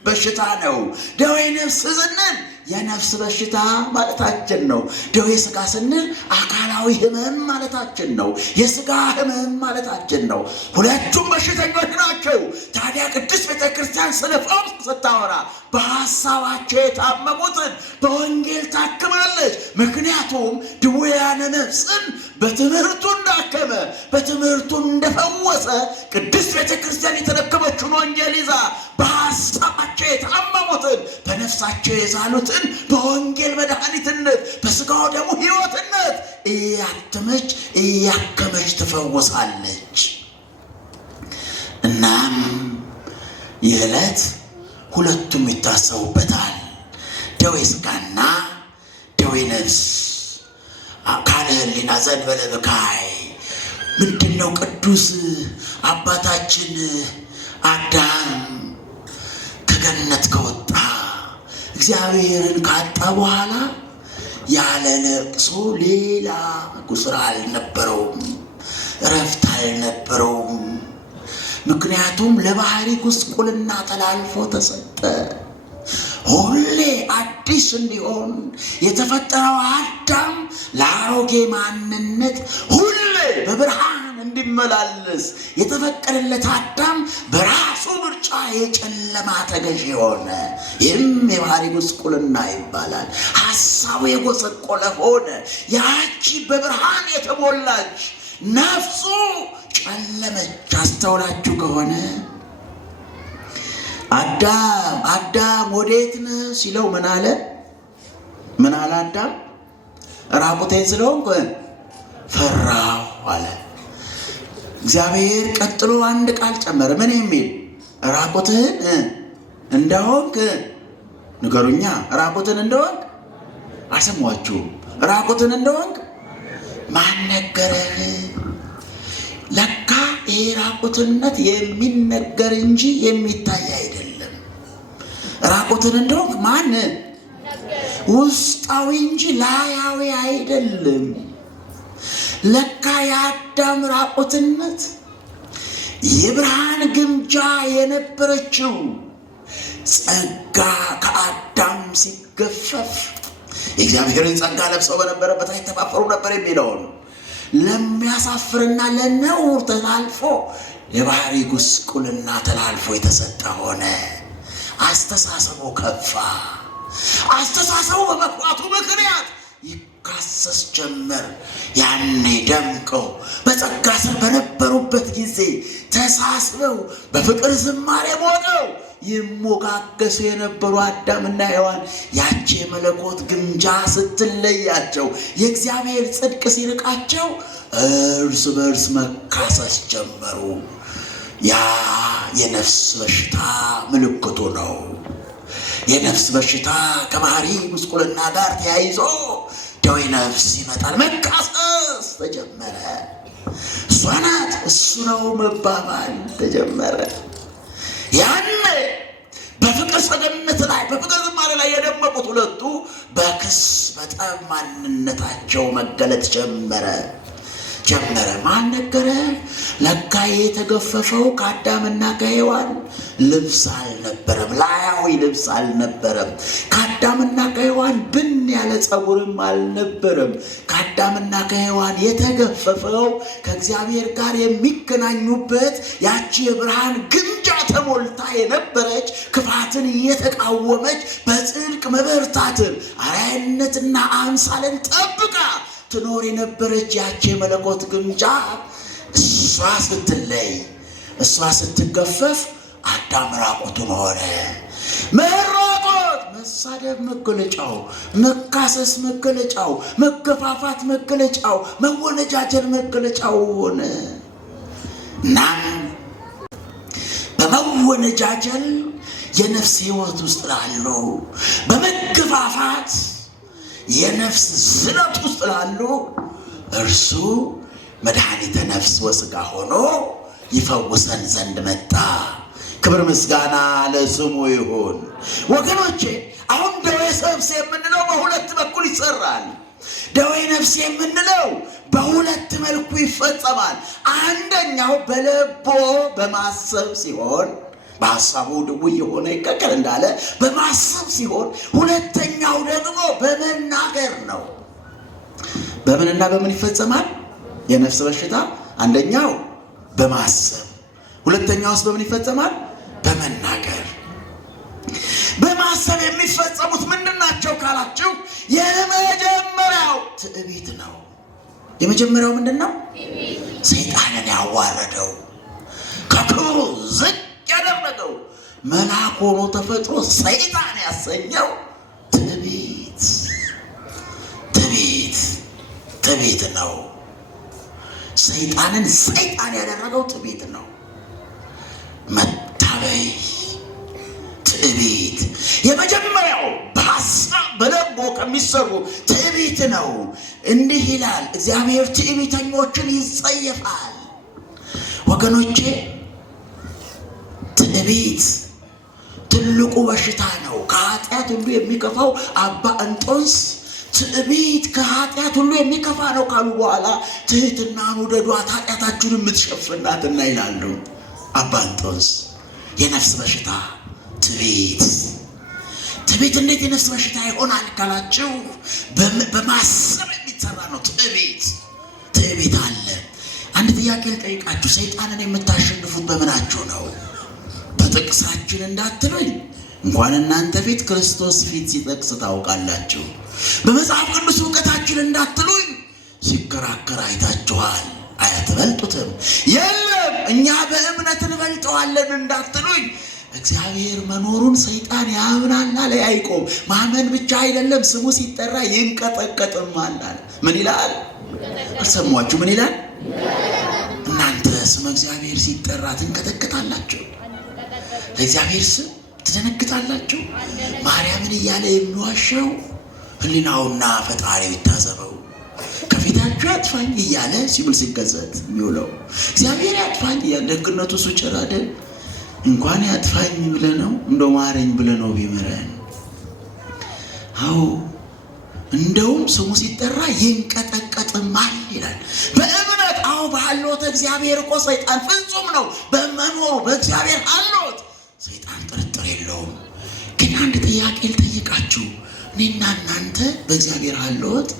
በሽታ ነው። ደዌ ነፍስ ስንል የነፍስ በሽታ ማለታችን ነው። ደዌ ሥጋ ስንል አካላዊ ህመም ማለታችን ነው። የሥጋ ህመም ማለታችን ነው። ሁለቱም በሽተኞች ናቸው። ታዲያ ቅድስት ቤተክርስቲያን ስለ ፈውስ ስታወራ በሐሳባቸው የታመሙትን በወንጌል ታክማለች። ምክንያቱም ድውያነ ነፍስን በትምህርቱ እንዳከመ በትምህርቱ እንደፈወሰ ቅድስት ቤተክርስቲያን የተረከበችውን ወንጌል ይዛ በሐሳባቸው የታመሙትን በነፍሳቸው የዛሉትን በወንጌል መድኃኒትነት በሥጋው ደግሞ ሕይወትነት እያተመች እያከመች ትፈወሳለች። እናም ይህ ዕለት ሁለቱም ይታሰቡበታል። ደዌ ሥጋና ደዌ ነፍስ። ካለ ህሊና ዘንበለ ብካይ ምንድነው? ቅዱስ አባታችን አዳም ከገነት ከወጣ እግዚአብሔርን ካጣ በኋላ ያለ ለቅሶ ሌላ ስራ አልነበረውም፣ እረፍት አልነበረውም። ምክንያቱም ለባህሪ ጉስቁልና ተላልፎ ተሰጠ። ሁሌ አዲስ እንዲሆን የተፈጠረው አዳም ለአሮጌ ማንነት ሁሌ በብርሃን እንዲመላለስ የተፈቀደለት አዳም በራሱ ምርጫ የጨለማ ተገዥ ሆነ። ይህም የባህሪ ጉስቁልና ይባላል። ሐሳቡ የጎሰቆለ ሆነ። ያቺ በብርሃን የተሞላች ነፍሱ ጨለመች። አስተውላችሁ ከሆነ አዳም ወዴት ነህ ሲለው ምን አለ? ምን አለ አዳም? ራቁቴን ስለሆንኩ ፈራሁ አለ። እግዚአብሔር ቀጥሎ አንድ ቃል ጨመረ። ምን የሚል? ራቁትህን እንደሆንክ ንገሩኛ። ራቁትን እንደሆንክ አልሰማችሁም? ራቁትን እንደሆንክ ማን ነገረህ? ለካ ይሄ ራቁትነት የሚነገር እንጂ የሚታይ አይደለም። ራቁትን እንደሆንክ ማን? ውስጣዊ እንጂ ላያዊ አይደለም። ለካ የአዳም ራቁትነት የብርሃን ግምጃ የነበረችው ጸጋ ከአዳም ሲገፈፍ የእግዚአብሔርን ጸጋ ለብሰው በነበረበት አይተፋፈሩ ነበር የሚለውን ለሚያሳፍርና ለነውር ተላልፎ የባህሪ ጉስቁልና ተላልፎ የተሰጠ ሆነ። አስተሳሰቡ ከፋ። አስተሳሰቡ በመክፋቱ ምክንያት ይካሰስ ጀመር። ያኔ ደምቀው በጸጋ ስር በነበሩበት ጊዜ ተሳስበው በፍቅር ዝማሬ ሞቀው ይሞጋገሱ የነበሩ አዳምና ሔዋን ያቺ የመለኮት ግምጃ ስትለያቸው የእግዚአብሔር ጽድቅ ሲርቃቸው እርስ በርስ መካሰስ ጀመሩ። ያ የነፍስ በሽታ ምልክቱ ነው። የነፍስ በሽታ ከባህሪ ጉስቁልና ጋር ተያይዞ ደዌ ነፍስ ይመጣል። መካሰስ ተጀመረ። እሷ ናት እሱ ነው መባባል ተጀመረ። ያኔ በፍቅር ሰገነት ላይ በፍቅር ዝማሬ ላይ የደመቁት ሁለቱ በክስ በጠብ ማንነታቸው መገለጥ ጀመረ። ማን ነገረ? ለካ የተገፈፈው ከአዳምና ከሔዋን ልብስ አልነበረም፣ ላያዊ ልብስ አልነበረም። ከአዳምና ከሔዋን ብን ያለ ጸጉርም አልነበረም። ከአዳምና ከሔዋን የተገፈፈው ከእግዚአብሔር ጋር የሚገናኙበት ያቺ የብርሃን ግምጃ ተሞልታ የነበረች ክፋትን እየተቃወመች በጽድቅ መበርታትን አርአያነትና አምሳልን ጠብቃ ትኖር የነበረች ያቺ የመለኮት ግምጃ እሷ ስትለይ፣ እሷ ስትገፈፍ አዳም ራቁቱን ሆነ። መራቆት መሳደብ መገለጫው፣ መካሰስ መገለጫው፣ መገፋፋት መገለጫው፣ መወነጃጀል መገለጫው ሆነ። እናም በመወነጃጀል የነፍስ ሕይወት ውስጥ ላሉ በመገፋፋት የነፍስ ዝለት ውስጥ ላሉ እርሱ መድኃኒተ ነፍስ ወሥጋ ሆኖ ይፈውሰን ዘንድ መጣ። ክብር ምስጋና ለስሙ ይሁን። ወገኖቼ አሁን ደዌ ነፍስ የምንለው በሁለት በኩል ይሰራል። ደዌ ነፍስ የምንለው በሁለት መልኩ ይፈጸማል። አንደኛው በልቦ በማሰብ ሲሆን በሐሳቡ ድውይ የሆነ ይቀቀል እንዳለ በማሰብ ሲሆን፣ ሁለተኛው ደግሞ በመናገር ነው። በምንና በምን ይፈጸማል የነፍስ በሽታ? አንደኛው በማሰብ፣ ሁለተኛውስ በምን ይፈጸማል? በመናገር። በማሰብ የሚፈጸሙት ምንድናቸው ካላችሁ፣ የመጀመሪያው ትዕቢት ነው። የመጀመሪያው ምንድነው? ሰይጣንን ያዋረደው ከክብሩ ዝቅ ያደረገው መልአክ ሆኖ ተፈጥሮ ሰይጣን ያሰኘው ትዕቢት ነው። ሰይጣንን ሰይጣን ያደረገው ትዕቢት ነው። መታበይ፣ ትዕቢት የመጀመሪያው በሐሳብ በልቦ ከሚሰሩ ትዕቢት ነው። እንዲህ ይላል እግዚአብሔር ትዕቢተኞችን ይጸየፋል። ወገኖቼ ትዕቢት ትልቁ በሽታ ነው። ከኃጢአት ሁሉ የሚከፋው አባ እንጦንስ ትዕቢት ከኃጢአት ሁሉ የሚከፋ ነው ካሉ በኋላ ትህትናን ውደዷት ኃጢአታችሁን የምትሸፍናትና ይላሉ አባ እንጦንስ። የነፍስ በሽታ ትዕቢት እንዴት የነፍስ በሽታ ይሆናል ካላችሁ፣ በማሰብ የሚሰራ ነው። ትዕቢት አለ። አንድ ጥያቄ ልጠይቃችሁ። ሰይጣንን የምታሸንፉት በምናችሁ ነው? በጥቅሳችን እንዳትሉኝ፣ እንኳን እናንተ ፊት ክርስቶስ ፊት ሲጠቅስ ታውቃላችሁ። በመጽሐፍ ቅዱስ እውቀታችን እንዳትሉኝ፣ ሲከራከር አይታችኋል። አያትበልጡትም። የለም እኛ በእምነት እንበልጠዋለን እንዳትሉኝ፣ እግዚአብሔር መኖሩን ሰይጣን ያምናል አለ ያዕቆብ። ማመን ብቻ አይደለም፣ ስሙ ሲጠራ ይንቀጠቀጥማል አለ። ምን ይላል? አልሰማችሁ? ምን ይላል? እናንተ ስም እግዚአብሔር ሲጠራ ትንቀጠቀጣላችሁ፣ ለእግዚአብሔር ስም ትደነግጣላችሁ። ማርያምን እያለ የሚዋሸው ሕሊናውና ፈጣሪው ይታዘበው። ከፊታችሁ ያጥፋኝ እያለ ሲብል ሲገዘት የሚውለው እግዚአብሔር ያጥፋኝ እያለ ደግነቱ እሱ ጭራደ እንኳን ያጥፋኝ ብለነው እንደው ማረኝ ብለነው ቢምረን። አዎ እንደውም ስሙ ሲጠራ ይንቀጠቀጥማል ይላል። በእምነት አዎ በሐልዎተ እግዚአብሔር እኮ ሰይጣን ፍጹም ነው። በመኖሩ በእግዚአብሔር ሐልዎት ሰይጣን ጥርጥር የለውም። ግን አንድ ጥያቄ ልጠይቃችሁ። እኔና እናንተ በእግዚአብሔር ሐልዎት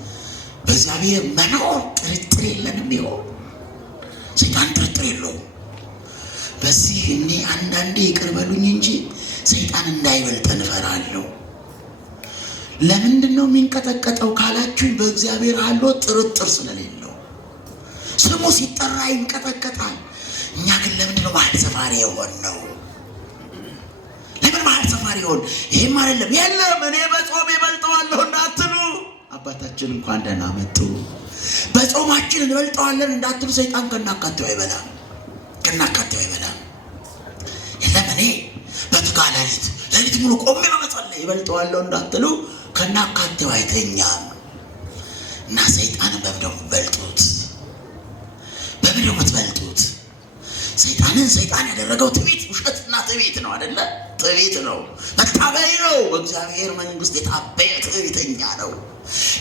በእግዚአብሔር መኖር ጥርጥር የለንም ይሆን? ሰይጣን ጥርጥር የለውም። በዚህ እኔ አንዳንዴ ይቅር በሉኝ እንጂ ሰይጣን እንዳይበልጠን እፈራለሁ። ለምንድን ነው የሚንቀጠቀጠው ካላችሁ፣ በእግዚአብሔር ሐልዎት ጥርጥር ስለሌለው ስሙ ሲጠራ ይንቀጠቀጣል። እኛ ግን ለምንድን ነው መሀል ሰፋሪ የሆነው? ለምን መሀል ሰፋሪ ይሆን? ይሄም አይደለም የለም እኔ በጾም እበልጠዋለሁ እንዳትሉ፣ አባታችን እንኳን ደህና መጡ። በጾማችን እንበልጠዋለን እንዳትሉ፣ ሰይጣን ከናካቴው አይበላም። የለም እኔ በትጋ ሌሊት ሙሉ ቆሜ በመጸለይ እበልጠዋለሁ እንዳትሉ፣ ከናካቴው አይተኛም። እና ሰይጣንን በምንድነው የምትበልጡት? ሰይጣንን ሰይጣን ያደረገው ትዕቢት፣ ውሸትና ትዕቢት ነው አይደለ? ትዕቢት ነው፣ መታበይ ነው። በእግዚአብሔር መንግስት የታበየ ትዕቢተኛ ነው።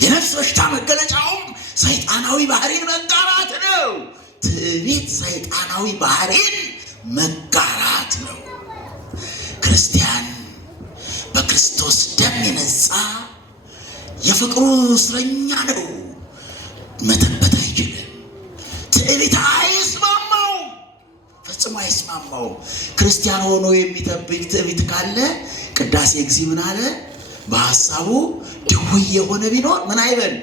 የነፍስ በሽታ መገለጫውም ሰይጣናዊ ባህሪን መጋራት ነው። ትዕቢት ሰይጣናዊ ባህሪን መጋራት ነው። ክርስቲያን በክርስቶስ ደም የነጻ የፍቅሩ እስረኛ ነው። መተንበት አይችልም። ትዕቢት አይስማማውም፣ ፈጽሞ አይስማማውም። ክርስቲያን ሆኖ የሚጠብቅ ትዕቢት ካለ ቅዳሴ እግዚእ ምን አለ? በሐሳቡ ድውይ የሆነ ቢኖር ምን አይበል?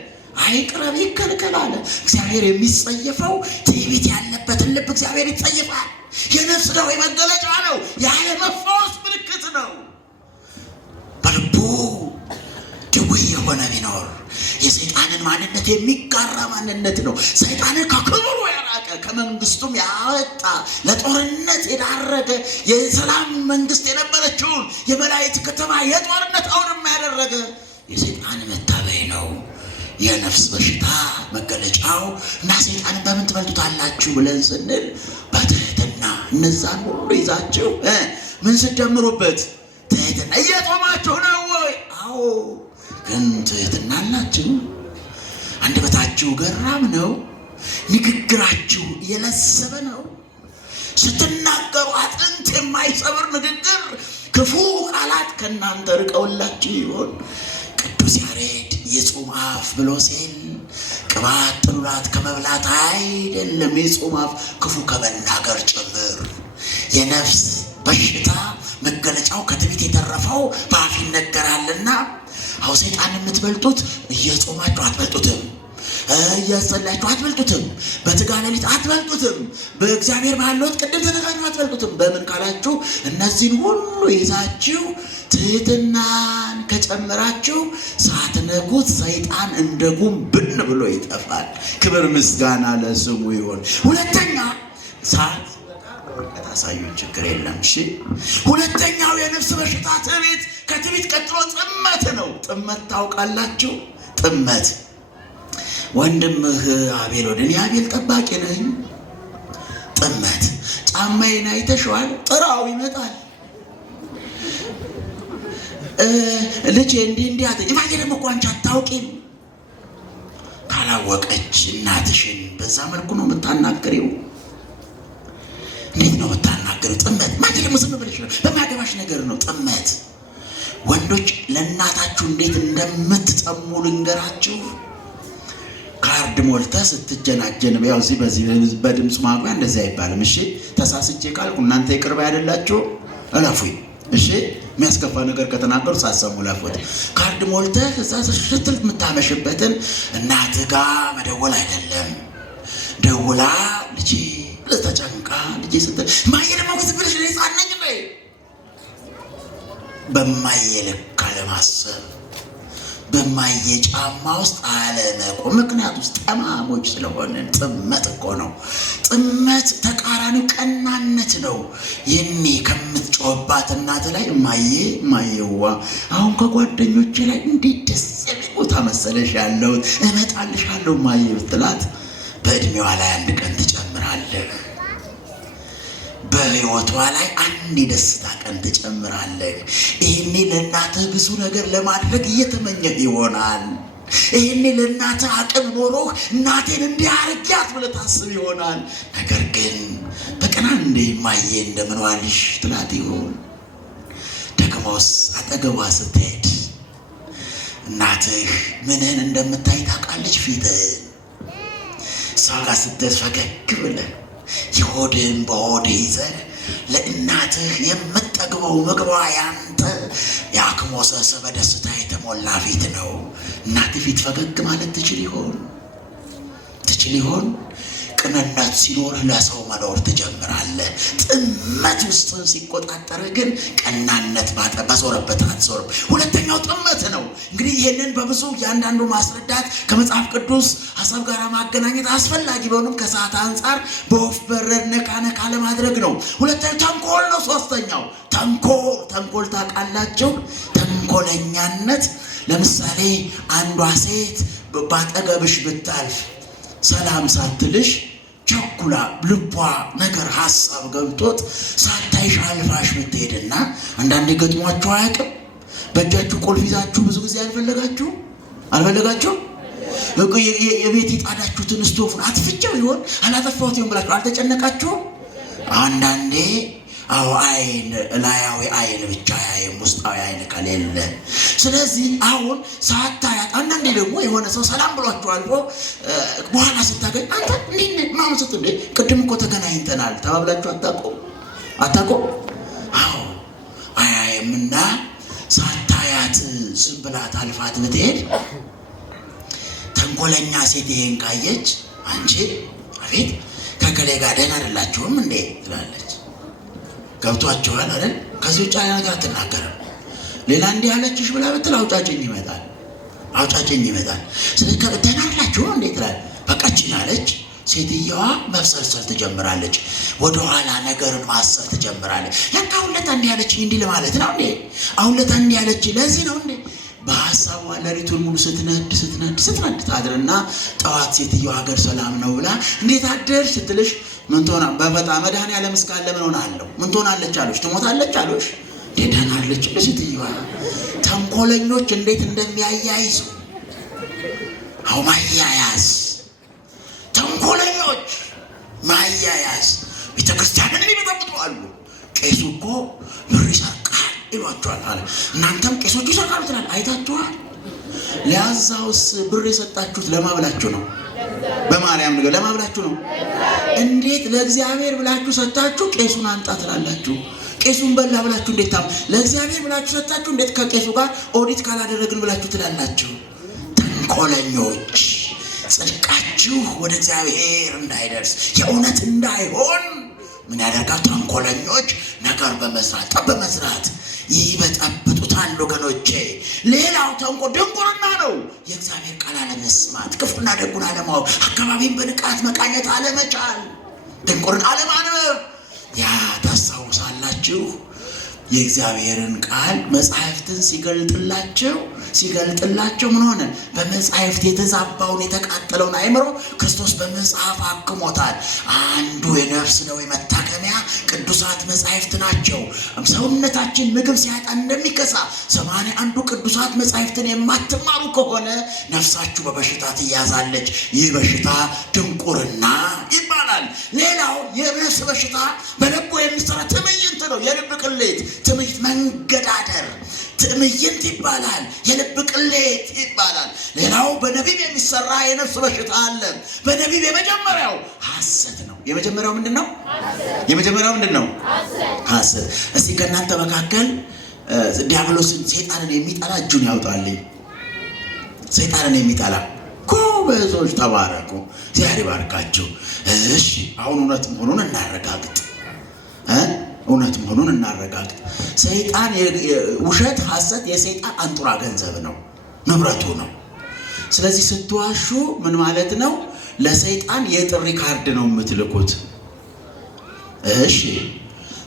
አይቅረብ፣ ይከልከል አለ። እግዚአብሔር የሚጸየፈው ትዕቢት ያለበትን ልብ እግዚአብሔር ይጸየፋል። የነፍስ ደዌ መገለጫ ነው። ያለ መፈወስ ምልክት ነው። በልቡ ድውይ የሆነ ቢኖር የሰይጣንን ማንነት የሚጋራ ማንነት ነው። ሰይጣንን ከክብሩ ያራቀ ከመንግስቱም ያወጣ ለጦርነት የዳረገ የሰላም መንግስት የነበረችውን የመላእክት ከተማ የጦርነት አውድማ ያደረገ የሰይጣን መታበይ ነው። የነፍስ በሽታ መገለጫው እና ሰይጣንን በምን ትበልጡታላችሁ ብለን ስንል በትህትና እነዛን ሁሉ ይዛችሁ ምን ስትጀምሩበት ትህትና። እየጾማችሁ ነው ወይ? አዎ። ግን ትህትና አላችሁ? አንደበታችሁ ገራም ነው? ንግግራችሁ የለሰበ ነው? ስትናገሩ አጥንት የማይሰብር ንግግር፣ ክፉ ቃላት ከእናንተ ርቀውላችሁ ይሆን? ቅዱስ ያሬድ የጾም አፍ ብሎ ሲል ቅባት ጥሉላት ከመብላት አይደለም፣ የጾም አፍ ክፉ ከመናገር ጭምር። የነፍስ በሽታ መገለጫው ከትዕቢት የተረፈው በአፍ ይነገራልና፣ አው ሰይጣን የምትበልጡት እየጾማችሁ አትበልጡትም፣ እያጸላችሁ አትበልጡትም፣ በትጋ ሌሊት አትበልጡትም፣ በእግዚአብሔር ባለዎት ቅድም ተነጋግሩ አትበልጡትም። በምን ካላችሁ እነዚህን ሁሉ ይዛችሁ ትህትናን ከጨመራችሁ ሳትነኩት ሰይጣን እንደ ጉም ብን ብሎ ይጠፋል። ክብር ምስጋና ለስሙ ይሁን። ሁለተኛ ሰዓት ታሳዩን፣ ችግር የለም እሺ። ሁለተኛው የነፍስ በሽታ ትዕቢት፣ ከትዕቢት ቀጥሎ ጥመት ነው። ጥመት ታውቃላችሁ? ጥመት ወንድምህ አቤል ወደ እኔ አቤል ጠባቂ ነኝ። ጥመት ጫማዬን አይተሽዋል? ጥራው ይመጣል። ልጄ እንዲህ አትይ። እማዬ ደግሞ እኮ አንቺ አታውቂም። ካላወቀች እናትሽን በዛ መልኩ ነው የምታናግሪው። እንዴት ነው የምታናግሪው? ጥመት። እማዬ ደግሞ ዝም ብለሽ ነው፣ በማገባሽ ነገር ነው ጥመት። ወንዶች ለእናታችሁ እንዴት እንደምትጠሙ ልንገራችሁ። ካርድ ሞልተህ ስትጀናጀን፣ ያው እዚህ በዚህ በድምፅ ማጉያ እንደዚህ አይባልም እሺ። ተሳስቼ ካልኩ እናንተ ይቅርባ አይደላችሁ እለፉኝ እሺ። የሚያስከፋ ነገር ከተናገሩ ሳሰሙ ለፎት። ካርድ ሞልተህ እዛ ስትል የምታመሽበትን እናትህ ጋር መደወል አይደለም። ደውላ ልጄ ተጨንቃ ልጄ ስትል ማየ ደግሞ ዝም ብለሽ ሕፃን ነኝ ነው በማየልክ አለማሰብ፣ በማየ ጫማ ውስጥ አለመቆም። ምክንያት ውስጥ ጠማሞች ስለሆንን ጥመት እኮ ነው። ጥመት ተቃራኒው ቀናነት ነው። የኔ ከምትጮህባት እናት ላይ ማየዋ አሁን ከጓደኞቼ ላይ እንዴት ደስ የሚል ቦታ መሰለሽ ያለሁት እመጣልሻለሁ ማየ ብትላት በእድሜዋ ላይ አንድ ቀን ትጨምራለህ። በህይወቷ ላይ አንድ የደስታ ቀን ትጨምራለህ። ይሄኔ ለእናትህ ብዙ ነገር ለማድረግ እየተመኘህ ይሆናል። ይሄኔ ለእናትህ አቅም ኖሮህ እናቴን እንዲያርጊያት ብለህ ታስብ ይሆናል። ነገር ግን በቀን አንዴ ማየ እንደምን ዋልሽ ትላት ይሆን? ደግሞስ አጠገቧ ስትሄድ እናትህ ምንህን እንደምታይ ታውቃለች? ፊትህን። እሷ ጋር ስትደርስ ፈገግ ብለህ የሆድህን በሆድህ ይዘህ ለእናትህ የምትጠግበው ምግቧ ያንተ የአክሞሰስ በደስታ የተሞላ ፊት ነው። እናትህ ፊት ፈገግ ማለት ትችል ይሆን? ትችል ይሆን? ቅንነት ሲኖርህ ለሰው መኖር ትጀምራለህ። ጥመት ውስጥን ሲቆጣጠርህ ግን ቀናነት ባዞረበት አትዞርም። ሁለተኛው ጥመት ነው። እንግዲህ ይህንን በብዙ እያንዳንዱ ማስረዳት ከመጽሐፍ ቅዱስ ሀሳብ ጋር ማገናኘት አስፈላጊ ቢሆንም ከሰዓት አንጻር በወፍ በረር ነካ ነካ ለማድረግ ነው። ሁለተኛው ተንኮል ነው። ሶስተኛው ተንኮል ታውቃላችሁ? ተንኮለኛነት። ለምሳሌ አንዷ ሴት ባጠገብሽ ብታልፍ ሰላም ሳትልሽ ቸኩላ ልቧ ነገር ሀሳብ ገብቶት ሳታይሽ አልፋሽ ብትሄድና አንዳንዴ ገጥሟችሁ አያውቅም? በእጃችሁ ቁልፍ ይዛችሁ ብዙ ጊዜ አልፈለጋችሁ የቤት የጣዳችሁትን ስቶፉን አጥፍቼው ይሆን አላጠፋሁት ይሆን ብላችሁ አልተጨነቃችሁም? አንዳንዴ አዎ አይን ላያዊ አይን ብቻ ያየም ውስጣዊ አይን ከሌለ። ስለዚህ አሁን ሳታያት አንዳንዴ ደግሞ የሆነ ሰው ሰላም ብሏችሁ አልፎ በኋላ ስታገኝ አንተ እንዴት ማም ስትል ቅድም እኮ ተገናኝተናል ተባብላችሁ አታውቁም? አዎ አያየምና ሳታያት ዝም ብላ ታልፋት ብትሄድ ተንኮለኛ ሴት ይሄን ካየች አንቺ አቤት ከከሌ ጋር ደህና አይደላችሁም እንዴ ትላለች። ገብቷችኋል አይደል? ከዚህ ውጭ ነገር አትናገርም። ሌላ እንዲህ አለችሽ ብላ ብትል አውጫጭኝ ይመጣል። ስለዚህ ደህና አይደላችሁም እንዴ ትላለች። በቃችን አለች። ሴትየዋ መብሰልሰል ትጀምራለች። ወደኋላ ነገርን ማሰብ ትጀምራለች። ለካ አሁን ለታ እንዲህ ያለችኝ እንዲህ ለማለት ነው እንዴ? አሁን ለታ እንዲህ ያለችኝ ለዚህ ነው እንዴ? በሀሳቧ ለሊቱን ሙሉ ስትነድ ታድርና ጠዋት ሴትዮዋ ሀገር ሰላም ነው ብላ እንዴት አደርሽ ስትልሽ ምን ትሆና በፈጣ መድኃኔዓለም እስካለ ምን ሆናለሁ ምን ትሆናለች አሉሽ ትሞታለች አሉሽ ደህናለች ሴትዮዋ። ተንኮለኞች እንዴት እንደሚያያይዙ አው ማያያዝ ተንኮለኞች ማያያዝ ቤተክርስቲያንን ይበጠብጡ አሉ። ቄሱ እኮ ብር ይሰርቃል ይሏቸዋል አለ። እናንተም ቄሶቹ ይሰርቃሉ ትላል አይታችኋል። ለያዛውስ ብር የሰጣችሁት ለማብላችሁ ነው። በማርያም ነገር ለማብላችሁ ነው። እንዴት ለእግዚአብሔር ብላችሁ ሰጣችሁ ቄሱን አንጣ ትላላችሁ? ቄሱን በላ ብላችሁ እንዴት ለእግዚአብሔር ብላችሁ ሰጣችሁ እንዴት ከቄሱ ጋር ኦዲት ካላደረግን ብላችሁ ትላላችሁ? ተንኮለኞች ጽድቃችሁ ወደ እግዚአብሔር እንዳይደርስ የእውነት እንዳይሆን ምን ያደርጋል? ተንኮለኞች ነገር በመስራት ጠብ በመስራት ይበጠብጡታል ወገኖቼ። ሌላው ተንኮል ድንቁርና ነው። የእግዚአብሔር ቃል አለመስማት፣ ክፉና ደጉን አለማወቅ፣ አካባቢን በንቃት መቃኘት አለመቻል፣ ድንቁርና አለማንበብ። ያ ታስታውሳላችሁ የእግዚአብሔርን ቃል መጻሕፍትን ሲገልጥላቸው ምን ሆነ? በመጻሕፍት የተዛባውን የተቃጠለውን አእምሮ ክርስቶስ በመጽሐፍ አክሞታል። አንዱ የነፍስ ነው የመታከሚያ ቅዱሳት መጻሕፍት ናቸው። ሰውነታችን ምግብ ሲያጣ እንደሚከሳ 81ዱ ቅዱሳት መጻሕፍትን የማትማሩ ከሆነ ነፍሳችሁ በበሽታ ትያዛለች። ይህ በሽታ ድንቁርና ይባላል። ሌላው የነፍስ በሽታ በልቦ የሚሰራ ትዕይንት ነው። የልብ ቅሌት ትዕይንት፣ መንገዳደር ትዕይንት ይባላል። የልብ ቅሌት ይባላል። ሌላው በነቢብ የሚሰራ የነፍስ በሽታ አለ። በነቢብ የመጀመሪያው ሐሰት ነው። የመጀመሪያው ምንድን ነው? የመጀመሪያው ምንድን ነው? ሐሰት። እስቲ ከእናንተ መካከል ዲያብሎስን ሰይጣንን የሚጠላ እጁን ያውጣልኝ። ሰይጣንን የሚጠላ ጎበዞች፣ ተባረኩ፣ እግዚአብሔር ይባርካችሁ። እሺ አሁን እውነት መሆኑን እናረጋግጥ። እውነት መሆኑን እናረጋግጥ። ሰይጣን ውሸት፣ ሐሰት የሰይጣን አንጡራ ገንዘብ ነው፣ ንብረቱ ነው። ስለዚህ ስትዋሹ ምን ማለት ነው? ለሰይጣን የጥሪ ካርድ ነው የምትልኩት። እሺ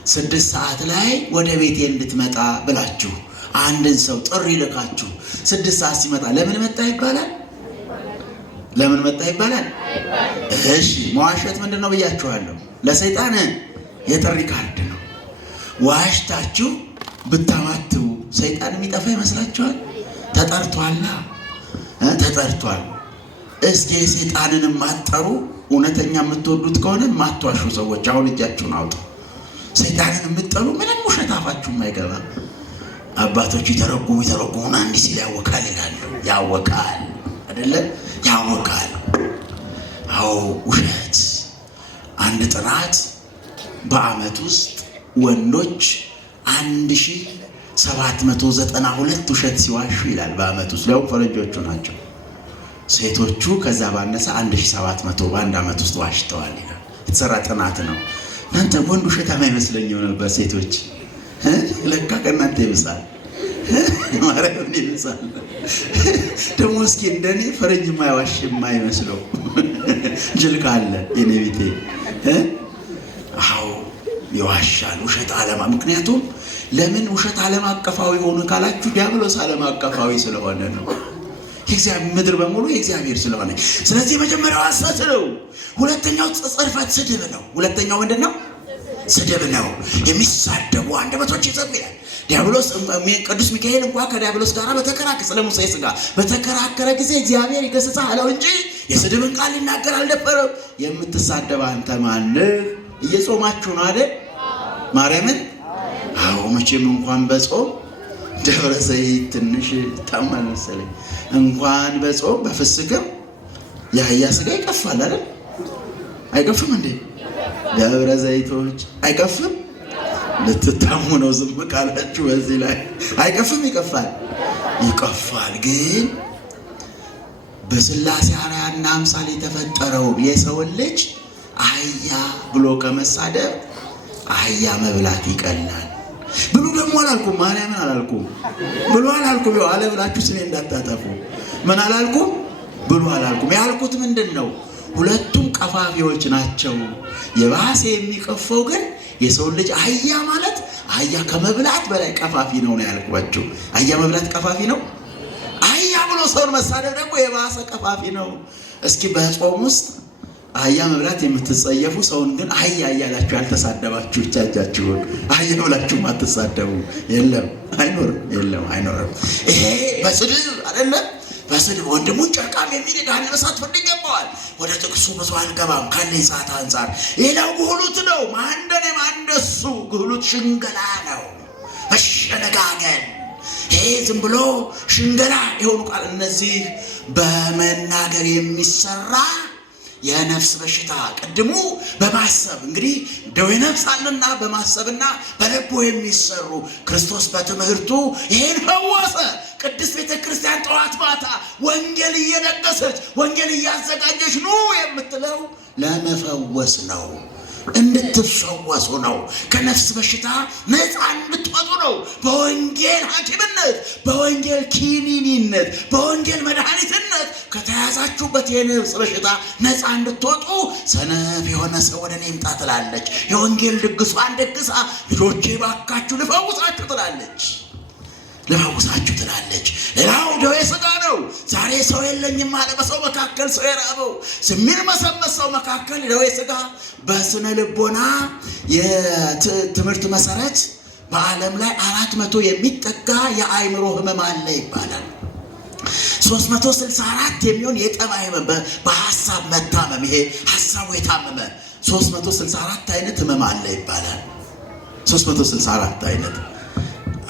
6 ሰዓት ላይ ወደ ቤቴ እንድትመጣ ብላችሁ አንድን ሰው ጥሪ ልካችሁ 6 ሰዓት ሲመጣ ለምን መጣ ይባላል? ለምን መጣ ይባላል? እሺ መዋሸት ምንድን ነው ብያችኋለሁ? ለሰይጣን የጥሪ ካርድ ነው። ዋሽታችሁ ብታማትቡ ሰይጣን የሚጠፋ ይመስላችኋል? ተጠርቷል። እስኪ ሰይጣንን ማጠሩ እውነተኛ የምትወዱት ከሆነ ማትዋሹ ሰዎች አሁን እጃችሁን አውጡ። ሰይጣንን የምትጠሉ ምንም ውሸት አፋችሁ የማይገባ አባቶች ይተረጉሙና እንዲህ ሲል ያወቃል ይላሉ። ያወቃል አይደለ? ያወቃል። አዎ ውሸት። አንድ ጥናት በዓመት ውስጥ ወንዶች 1792 ውሸት ሲዋሹ ይላል። በዓመት ውስጥ ሊያውም ፈረንጆቹ ናቸው። ሴቶቹ ከዛ ባነሰ 1700 በአንድ ዓመት ውስጥ ዋሽተዋል ይላል። የተሰራ ጥናት ነው። እናንተ ወንድ ውሸታም አይመስለኝም ነበር። ሴቶች ለካ ከእናንተ ይብሳል። ማርያምን ይብሳል። ደግሞ እስኪ እንደኔ ፈረንጅ የማይዋሽ የማይመስለው ጅል ካለ የኔ ቤቴ አዎ ይዋሻል። ውሸት ዓለም። ምክንያቱም ለምን ውሸት ዓለም አቀፋዊ ሆነ ካላችሁ ዲያብሎስ ዓለም አቀፋዊ ስለሆነ ነው። የእግዚአብሔር ምድር በሙሉ የእግዚአብሔር ስለሆነ። ስለዚህ መጀመሪያው ሐሰት ነው። ሁለተኛው ጽርፈት ስድብ ነው። ሁለተኛው ምንድን ነው? ስድብ ነው። የሚሳደቡ አንደበቶች ይዘጉ ይላል ዲያብሎስ። ቅዱስ ሚካኤል እንኳን ከዲያብሎስ ጋር ስለ ሙሴ ሥጋ በተከራከረ ጊዜ እግዚአብሔር ይገሥጽህ አለው እንጂ የስድብን ቃል ሊናገር አልነበረም። የምትሳደብ አንተ ማነህ? እየጾማችሁ ነው አይደል? ማርያምን አዎ መቼም እንኳን በጾም ደብረ ዘይት ትንሽ ታማል መሰለኝ። እንኳን በጾም በፍስክም የአህያ ሥጋ ይቀፋል አይደል? አይቀፍም እንዴ? ደብረ ዘይቶች አይቀፍም? ልትታሙ ነው ዝም ካላችሁ በዚህ ላይ አይቀፍም? ይቀፋል። ይቀፋል። ግን በሥላሴ አርአያና አምሳል የተፈጠረው የሰውን ልጅ አህያ ብሎ ከመሳደብ አህያ መብላት ይቀላል ብሉ። ደግሞ አላልኩም፣ ማርያምን አላልኩም፣ ብሉ አላልኩም። ይኸው አለ ብላችሁ ስሜ እንዳታጠፉ። ምን አላልኩም? ብሉ አላልኩም። ያልኩት ምንድን ነው? ሁለቱም ቀፋፊዎች ናቸው። የባሰ የሚቀፈው ግን የሰው ልጅ አህያ ማለት አህያ ከመብላት በላይ ቀፋፊ ነው ያልኳችሁ። አህያ መብላት ቀፋፊ ነው። አህያ ብሎ ሰውን መሳደብ ደግሞ የባሰ ቀፋፊ ነው። እስኪ በጾም ውስጥ አህያ መብላት የምትጸየፉ ሰውን ግን አህያ እያላችሁ ያልተሳደባችሁ እጃችሁን አህያ ብላችሁ አትሳደቡ። የለም አይኖርም፣ የለም አይኖርም። ይሄ በስድብ አይደለም። በስድብ ወንድሙን ጨርቃም የሚል ገሃነመ እሳት ፍርድ ይገባዋል። ወደ ጥቅሱ ብዙ አልገባም ካለኝ ሰዓት አንጻር። ሌላው ግሁሉት ነው። ማንደኔ ማንደሱ ግሁሉት ሽንገላ ነው፣ መሸነጋገል። ይሄ ዝም ብሎ ሽንገላ የሆኑ ቃል እነዚህ በመናገር የሚሰራ የነፍስ በሽታ። ቅድሙ በማሰብ እንግዲህ ደዌ ነፍስ አለና በማሰብና በልቦ የሚሰሩ ክርስቶስ በትምህርቱ ይሄን ፈወሰ። ቅድስት ቤተ ክርስቲያን ጠዋት ማታ ወንጌል እየደገሰች ወንጌል እያዘጋጀች ኑ የምትለው ለመፈወስ ነው፣ እንድትፈወሱ ነው። ከነፍስ በሽታ ነፃ እንድትወጡ ነው። በወንጌል ሐኪምነት፣ በወንጌል ኪኒኒነት፣ በወንጌል መድኃኒትነት ከተያዛችሁበት የነፍስ በሽታ ነፃ እንድትወጡ ሰነፍ የሆነ ሰው ወደ እኔ ይምጣ ትላለች። የወንጌል ድግሷን ደግሳ ልጆቼ ባካችሁ ልፈውሳችሁ ትላለች፣ ልፈውሳችሁ ትላለች። ሌላው ደዌ ሥጋ ነው። ዛሬ ሰው የለኝም አለ በሰው መካከል ሰው የራበው የሚርመሰመስ ሰው መካከል ደዌ ሥጋ። በስነ ልቦና የትምህርት መሰረት በዓለም ላይ 400 የሚጠጋ የአእምሮ ህመም አለ ይባላል። 364 የሚሆን የጠባይ ህመም፣ በሐሳብ መታመም፣ ይሄ ሐሳቡ የታመመ 364 አይነት ህመም አለ ይባላል። 364 አይነት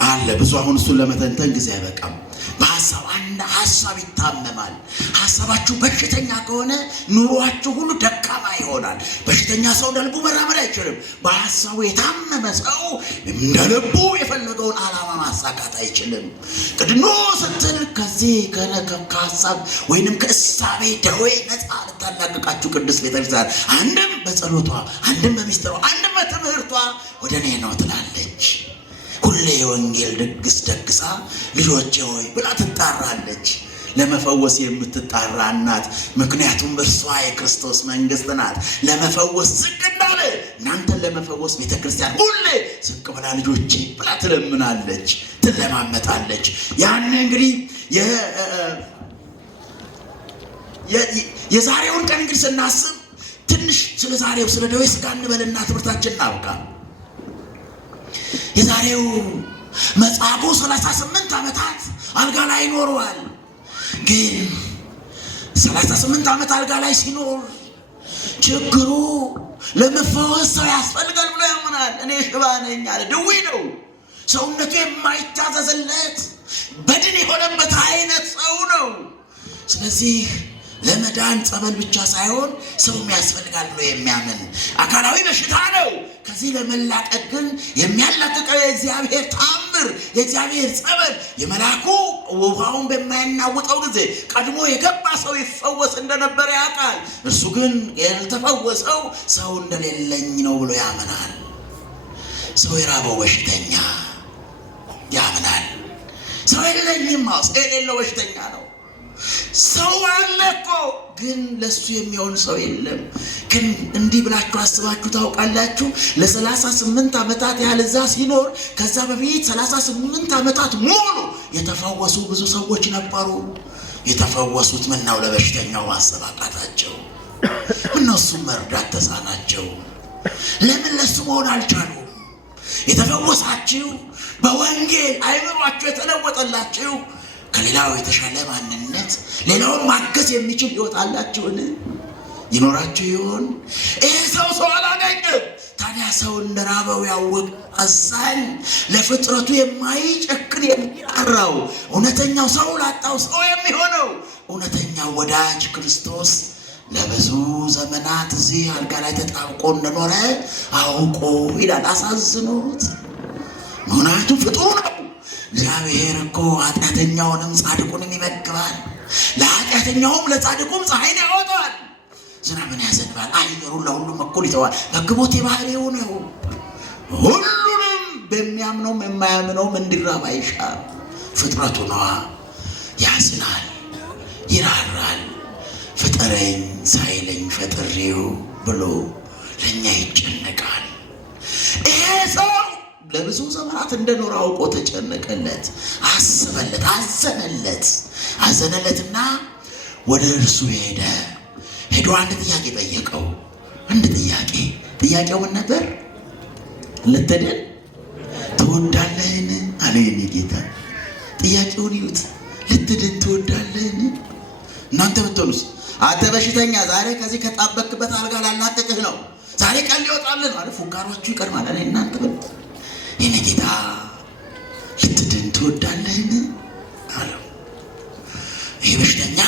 አለ። ብዙ አሁን እሱን ለመተንተን ጊዜ አይበቃም። በሐሳብ አንድ ሐሳብ ይታመማል። ሐሳባችሁ በሽተኛ ከሆነ ኑሯችሁ ሁሉ ደካማ ይሆናል። በሽተኛ ሰው እንደ ልቡ መራመድ አይችልም። በሐሳቡ የታመመ ሰው እንደ ልቡ የፈለገውን ዓላማ ማሳካት አይችልም። ቅድኖ ስትል ከዚህ ከሐሳብ ወይንም ከእሳቤ ደዌ ነፃ ልታላቅቃችሁ ቅድስት ቤተክርስቲያን አንድም በጸሎቷ፣ አንድም በሚስጥሯ፣ አንድም በትምህርቷ ወደ እኔ ነው ትላለች። ሁሌ የወንጌል ድግስ ደግሳ ልጆቼ ሆይ ብላ ትጣራለች። ለመፈወስ የምትጣራ እናት፣ ምክንያቱም እርሷ የክርስቶስ መንግስት ናት። ለመፈወስ ዝቅ እንዳለ እናንተን ለመፈወስ ቤተክርስቲያን ሁሌ ዝቅ ብላ ልጆቼ ብላ ትለምናለች፣ ትለማመጣለች። ያን እንግዲህ የዛሬውን ቀን እንግዲህ ስናስብ ትንሽ ስለ ዛሬው ስለ ደዌ ሥጋ እንበልና ትምህርታችን እናብቃ። የዛሬው መጻጉዕ 38 ዓመታት አልጋ ላይ ኖሯል። ግን 38 ዓመት አልጋ ላይ ሲኖር ችግሩ ለመፈወስ ሰው ያስፈልጋል ብሎ ያምናል። እኔ ሽባ ነኝ አለ። ድዊ ነው፣ ሰውነቱ የማይታዘዝለት በድን የሆነበት አይነት ሰው ነው። ስለዚህ ለመዳን ጸበል ብቻ ሳይሆን ሰውም ያስፈልጋል ብሎ የሚያምን አካላዊ በሽታ ነው። ከዚህ ለመላቀቅ ግን የሚያላቅቀው የእግዚአብሔር ታምር፣ የእግዚአብሔር ጸበል፣ የመላኩ ውሃውን በማይናውጠው ጊዜ ቀድሞ የገባ ሰው ይፈወስ እንደነበረ ያውቃል። እርሱ ግን ያልተፈወሰው ሰው እንደሌለኝ ነው ብሎ ያምናል። ሰው የራበው በሽተኛ ያምናል። ሰው የለኝም፣ ሰው የሌለው በሽተኛ ነው። ሰው አለ እኮ ግን ለሱ የሚሆን ሰው የለም። ግን እንዲህ ብላችሁ አስባችሁ ታውቃላችሁ? ለ38 ዓመታት ያህል እዛ ሲኖር ከዛ በፊት 38 ዓመታት ሙሉ የተፈወሱ ብዙ ሰዎች ነበሩ። የተፈወሱት ምነው ለበሽተኛው ማሰብ አቃታቸው? እነሱም መርዳት ተሳናቸው? ለምን ለሱ መሆን አልቻሉም? የተፈወሳችሁ በወንጌል አይምሯችሁ የተለወጠላችሁ ከሌላው የተሻለ ማንነት ሌላውን ማገዝ የሚችል ህይወት አላችሁን? ይኖራችሁ ይሆን? ይህ ሰው አላገኘም። ታዲያ ሰው እንደራበው ያወቅ አዛኝ፣ ለፍጥረቱ የማይጨክን የሚራራው እውነተኛው ሰው ላጣው ሰው የሚሆነው እውነተኛው ወዳጅ ክርስቶስ ለብዙ ዘመናት እዚህ አልጋ ላይ ተጣብቆ እንደኖረ አውቆ ይላል። አሳዝኖት ምክንያቱም ፍጡር ነው። እግዚአብሔር እኮ ኃጢአተኛውንም ጻድቁንም ይመግባል። ለኃጢአተኛውም ለጻድቁም ፀሐይን ያወጣል፣ ዝናብን ያዘንባል፣ አየሩን ለሁሉም እኩል ይተዋል። መግቦት የባህሪው ነው። ሁሉንም በሚያምነውም የማያምነውም እንዲራብ አይሻም። ፍጥረቱ ነዋ። ያዝናል፣ ይራራል። ፍጠረኝ ሳይለኝ ፈጥሬው ብሎ ለእኛ ይጨነቃል። ይሄ ሰው ለብዙ ዘመናት እንደኖረ አውቆ ተጨነቀለት፣ አሰበለት፣ አዘነለትና ወደ እርሱ ሄደ። ሄዶ አንድ ጥያቄ ጠየቀው። ጥያቄው ምን ነበር? ልትድን ትወዳለህን አለ። የኔ ጌታ ጥያቄውን ይዩት። ልትድን ትወዳለህን? እናንተ ብትሆኑስ? አንተ በሽተኛ ዛሬ ከዚህ ከጣበክበት አልጋ ላላቅቅህ ነው፣ ዛሬ ቀን ሊወጣልህ ነው አለ። ፉጋሯችሁ ይቀርማል። እኔ እናንተ የኔ ጌታ ልትድን ትወዳለህን አለው። ይህ በሽተኛ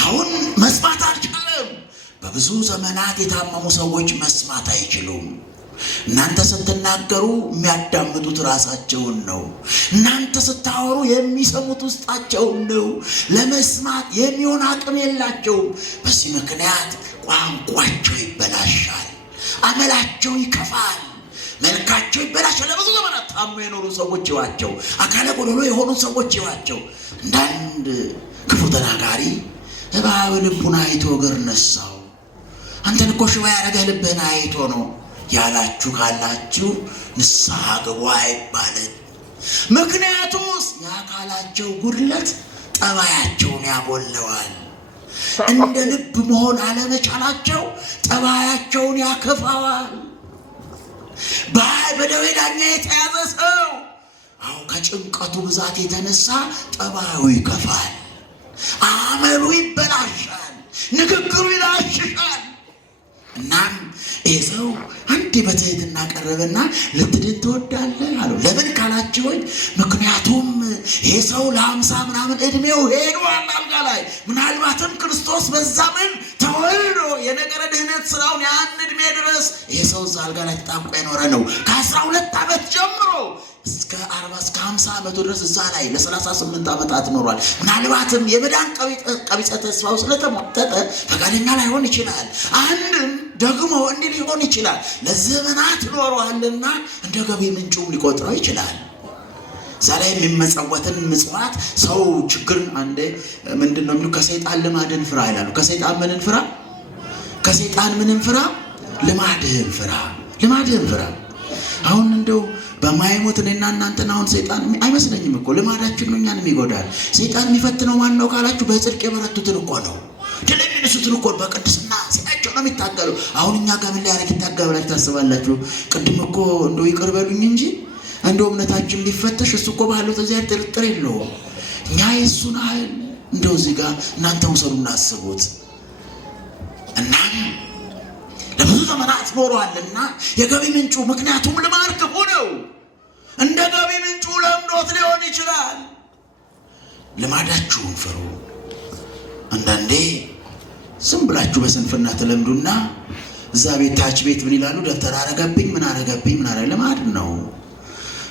አሁን መስማት አልቻለም። በብዙ ዘመናት የታመሙ ሰዎች መስማት አይችሉም። እናንተ ስትናገሩ የሚያዳምጡት ራሳቸውን ነው። እናንተ ስታወሩ የሚሰሙት ውስጣቸውን ነው። ለመስማት የሚሆን አቅም የላቸውም። በዚህ ምክንያት ቋንቋቸው ይበላሻል፣ አመላቸው ይከፋል፣ መልካቸው ይበላሻል። ለብዙ ዘመናት ታሞ የኖሩ ሰዎች ይዋቸው፣ አካለ ጎዶሎ የሆኑ ሰዎች ይዋቸው። እንዳንድ ክፉ ተናጋሪ እባብ ልቡን አይቶ እግር ነሳው፣ አንተን እኮ ሽባ ያደረገህ ልብህን አይቶ ነው ያላችሁ ካላችሁ ንስሐ ግቡ አይባልም። ምክንያቱስ የአካላቸው ጉድለት ጠባያቸውን ያጎለዋል። እንደ ልብ መሆን አለመቻላቸው ጠባያቸውን ያከፋዋል። በደዌ ዳኛ የተያዘ ሰው አሁን ከጭንቀቱ ብዛት የተነሳ ጠባዩ ይከፋል፣ አመሉ ይበላሻል፣ ንግግሩ ይላሽሻል። እናም ይህ ሰው አንዴ በትህትና ቀረበና ልትድን ትወዳለህ አለው። ለምን ካላችሁኝ፣ ምክንያቱም ይህ ሰው ለ50 ምናምን እድሜው ሄዷል አልጋ ላይ። ምናልባትም ክርስቶስ በዛ ምን ተወልዶ የነገረ ድህነት ስራውን ያን እድሜ ድረስ ይህ ሰው እዛ አልጋ ላይ ተጣብቆ የኖረ ነው። ከ12 ዓመት ጀምሮ እስከ 40 እስከ 50 ዓመቱ ድረስ እዛ ላይ ለ38 ዓመታት ኖሯል። ምናልባትም የመዳን ቀቢጸ ተስፋው ስለተሞተተ ፈቃደኛ ላይሆን ይችላል። አንድም ደግሞ እንዲህ ሊሆን ይችላል፣ ለዘመናት ኖሯልና እንደ ገቢ ምንጩም ሊቆጥረው ይችላል። እዛ ላይ የሚመጸወትን ምጽዋት ሰው ችግርን አንዴ ምንድን ነው የሚሉ ከሰይጣን ልማድን ፍራ ይላሉ። ከሰይጣን ምንን ፍራ? ከሰይጣን ምንን ፍራ? ልማድህን ፍራ። አሁን እንደው በማይሞት እኔና እናንተን አሁን ሰይጣን አይመስለኝም እኮ ልማዳችን ነው እኛንም ይጎዳል። ሰይጣን የሚፈትነው ማን ነው ካላችሁ፣ በጽድቅ የበረቱትን እኮ ነው። ድል የሚነሱትን እኮ በቅድስና ሲያቸው ነው የሚታገሉ። አሁን እኛ ጋር ምን ሊያደርግ ይታገላችሁ ታስባላችሁ? ቅድም እኮ እንደው ይቅር በሉኝ እንጂ እንደው እምነታችን ሊፈተሽ እሱ እኮ ባለው እግዚአብሔር ጥርጥር የለውም። እኛ የእሱን ኃይል እንደው እዚህ ጋር እናንተ ውሰዱና አስቡት። እናም ለብዙ ዘመናት ኖሯልና የገቢ ምንጩ ምክንያቱም ልማድ ክፉ ነው። እንደ ገቢ ምንጩ ለምዶት ሊሆን ይችላል። ልማዳችሁን ፍሩ። አንዳንዴ ዝም ብላችሁ በስንፍና ተለምዱና እዛ ቤት ታች ቤት ምን ይላሉ? ደብተር አረገብኝ ምን አረገብኝ ልማድ ነው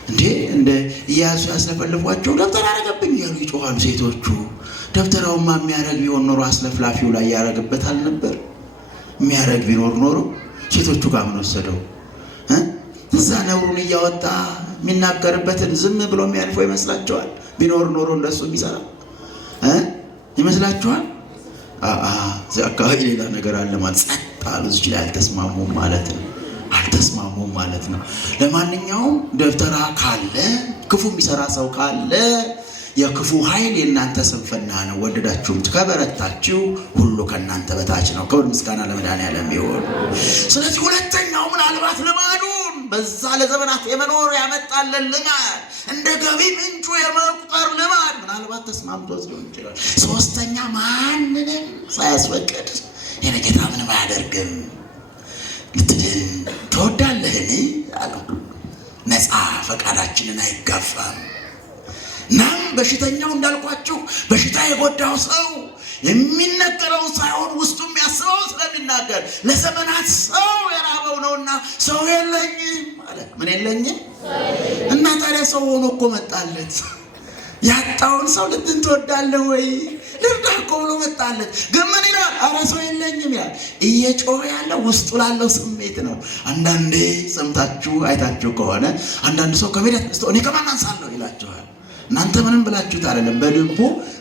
እንዴ? እንደ እያሱ ያስለፈልፏቸው ደብተር አረገብኝ እያሉ ይጮኻሉ ሴቶቹ። ደብተራውማ የሚያረግ ቢሆን ኖሮ አስለፍላፊው ላይ ያረግበታል ነበር። የሚያረግ ቢኖር ኖሮ ሴቶቹ ጋር ምን ወሰደው? እዛ ነውሩን እያወጣ የሚናገርበትን ዝም ብሎ የሚያልፈው ይመስላችኋል? ቢኖር ኖሮ እንደሱ የሚሰራ ይመስላችኋል? እዚህ አካባቢ ሌላ ነገር አለ ማለት ጸጥ አሉ። እዚህ ላይ አልተስማሙም ማለት ነው። ለማንኛውም ደብተራ ካለ ክፉ የሚሰራ ሰው ካለ የክፉ ኃይል የእናንተ ስንፍና ነው። ወደዳችሁም ከበረታችሁ ሁሉ ከእናንተ በታች ነው። ክብር ምስጋና ለመድኃኔዓለም ይሁን። ስለዚህ ሁለተኛው ምናልባት ልማዱን በዛ ለዘመናት የመኖር ያመጣለን ልማድ እንደ ገቢ ምንጩ የመቁጠር ልማድ ምናልባት ተስማምቶት ሊሆን ይችላል። ሶስተኛ ማንንም ሳያስፈቅድ የኔ ጌታ ምንም አያደርግም። ልትድን ትወዳለህን አለው። ነፃ ፈቃዳችንን አይጋፋም። እናም በሽተኛው እንዳልኳችሁ በሽታ የጎዳው ሰው የሚነገረው ሳይሆን ውስጡ የሚያስበው ስለሚናገር ለዘመናት ሰው የራበው ነውና ሰው የለኝም አለ። ምን የለኝም? እና ታዲያ ሰው ሆኖ እኮ መጣለት። ያጣውን ሰው ልትድን ትወዳለህ ወይ ልርዳህ እኮ ብሎ መጣለት። ግን ምን ይላል? ኧረ ሰው የለኝም ያል እየጮኸ ያለው ውስጡ ላለው ስሜት ነው። አንዳንዴ ሰምታችሁ አይታችሁ ከሆነ አንዳንድ ሰው ከሜዳ ተነስቶ እኔ ከማን አንሳለሁ ይላችኋል። እናንተ ምንም ብላችሁት አይደለም፣ በልቡ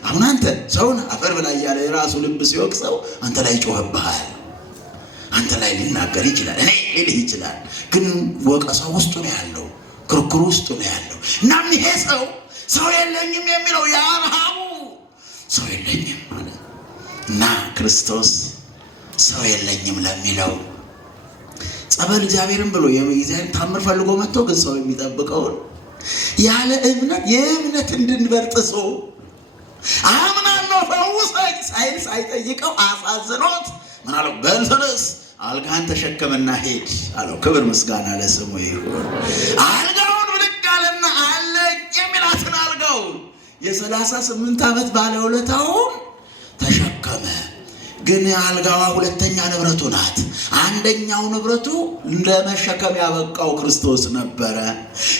አሁን አንተ ሰውን አፈር ብላ እያለ የራሱ ልብ ሲወቅሰው አንተ ላይ ይጮህብሃል። አንተ አንተ ላይ ሊናገር ይችላል፣ እኔ ሊልህ ይችላል። ግን ወቀሳው ውስጡ ነው ያለው፣ ክርክሩ ውስጡ ነው ያለው። እናም ይሄ ሰው የለኝም የሚለው የአብርሃሙ ሰው የለኝም ማለት እና ክርስቶስ ሰው የለኝም ለሚለው ጸበል እግዚአብሔርን ብሎ የእግዚአብሔርን ታምር ፈልጎ መጥቶ ግን ሰው የሚጠብቀውን ያለ እምነት የእምነት እንድንበርጥሶ አምናለሁ ፈውሰኝ ሳይል ሳይጠይቀው አሳዝኖት ምን አለው? በል ተነስ አልጋህን ተሸከመና ሄድ አለው። ክብር ምስጋና ለስሙ ይሁን። አልጋውን ብድግ አለና አለኝ የሚላትን አልጋውን የ38 ዓመት ባለውለታውን ተሸከመ። ግን አልጋዋ ሁለተኛ ንብረቱ ናት። አንደኛው ንብረቱ ለመሸከም ያበቃው ክርስቶስ ነበረ።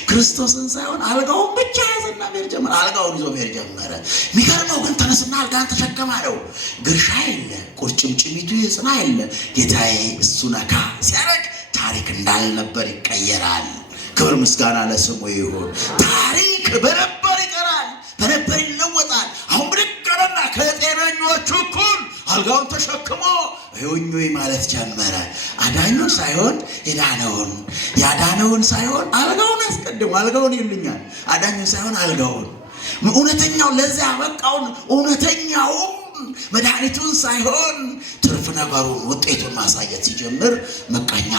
ክርስቶስን ሳይሆን አልጋውን ብቻ ያዘና መሄድ ጀመረ። አልጋውን ይዞ መሄድ ጀመረ። የሚገርመው ግን ተነስና አልጋን ተሸከም አለው። ግርሻ የለ፣ ቁርጭምጭሚቱ ይጽና የለ። ጌታዬ እሱ ነካ ሲያረግ ታሪክ እንዳልነበር ይቀየራል። ክብር ምስጋና ለስሙ ይሁን። ታሪክ በነበር ይቀራል፣ በነበር ይለወጣል። አሁን ብድቀረና ከጤነኞቹ እኩል አልጋውን ተሸክሞ እዩኝ ማለት ጀመረ። አዳኙን ሳይሆን የዳነውን፣ ያዳነውን ሳይሆን አልጋውን አስቀድሞ አልጋውን ይልኛል። አዳኙን ሳይሆን አልጋውን፣ እውነተኛው ለዚያ ያበቃውን እውነተኛውን መድኃኒቱን ሳይሆን ትርፍ ነገሩን ውጤቱን ማሳየት ሲጀምር መቃኛ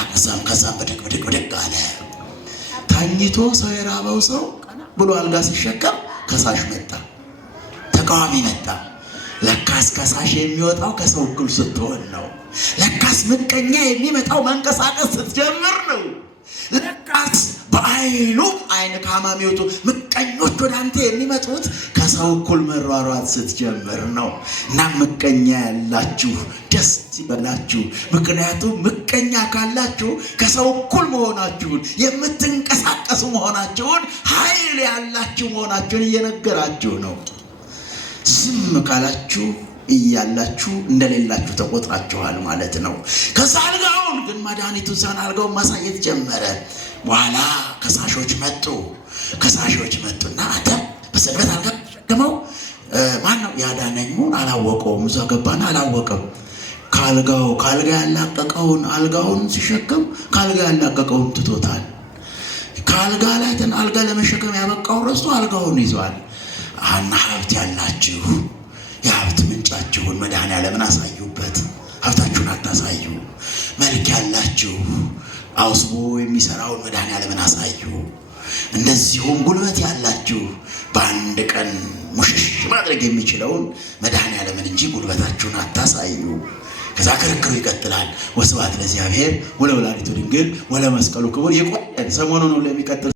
ከዛም ብድግ አለ። ተኝቶ ሰው የራበው ሰው ብሎ አልጋ ሲሸከም ከሳሽ መጣ፣ ተቃዋሚ መጣ። ለካስ ከሳሽ የሚወጣው ከሰው እኩል ስትሆን ነው። ለካስ ምቀኛ የሚመጣው መንቀሳቀስ ስትጀምር ነው። ለካስ በአይኑ አይን ካማሚውቱ ምቀኞች ወደ አንተ የሚመጡት ከሰው እኩል መሯሯጥ ስትጀምር ነው። እና ምቀኛ ያላችሁ ደስ ይበላችሁ። ምክንያቱም ምቀኛ ካላችሁ ከሰው እኩል መሆናችሁን፣ የምትንቀሳቀሱ መሆናችሁን፣ ኃይል ያላችሁ መሆናችሁን እየነገራችሁ ነው። ዝም ካላችሁ እያላችሁ እንደሌላችሁ ተቆጥራችኋል ማለት ነው። ከዛ አልጋውን ግን መድኃኒቱን ሳይሆን አልጋውን ማሳየት ጀመረ። በኋላ ከሳሾች መጡና አንተ በሰንበት አልጋ ተሸከመው ማነው ያዳነኝን አላወቀውም። እዛ ገባና አላወቀም። ከአልጋ ያላቀቀውን አልጋውን ሲሸከም ከአልጋ ያላቀቀውን ትቶታል። ከአልጋ ላይ አልጋ ለመሸከም ያበቃውን ረስቶ አልጋውን ይዟል። አና ሀብት ያላችሁ የሀብት ምንጫችሁን መድኃኔዓለምን አሳዩበት። ሀብታችሁን አታሳዩ። መልክ ያላችሁ አውስቦ የሚሰራውን መድኃኔዓለምን አሳዩ። እንደዚሁም ጉልበት ያላችሁ በአንድ ቀን ሙሽሽ ማድረግ የሚችለውን መድኃኔዓለምን እንጂ ጉልበታችሁን አታሳዩ። ከዛ ክርክሩ ይቀጥላል። ወስብሐት ለእግዚአብሔር ወለወላዲቱ ድንግል ወለመስቀሉ ክቡር። የቆየን ሰሞኑን ለሚቀጥል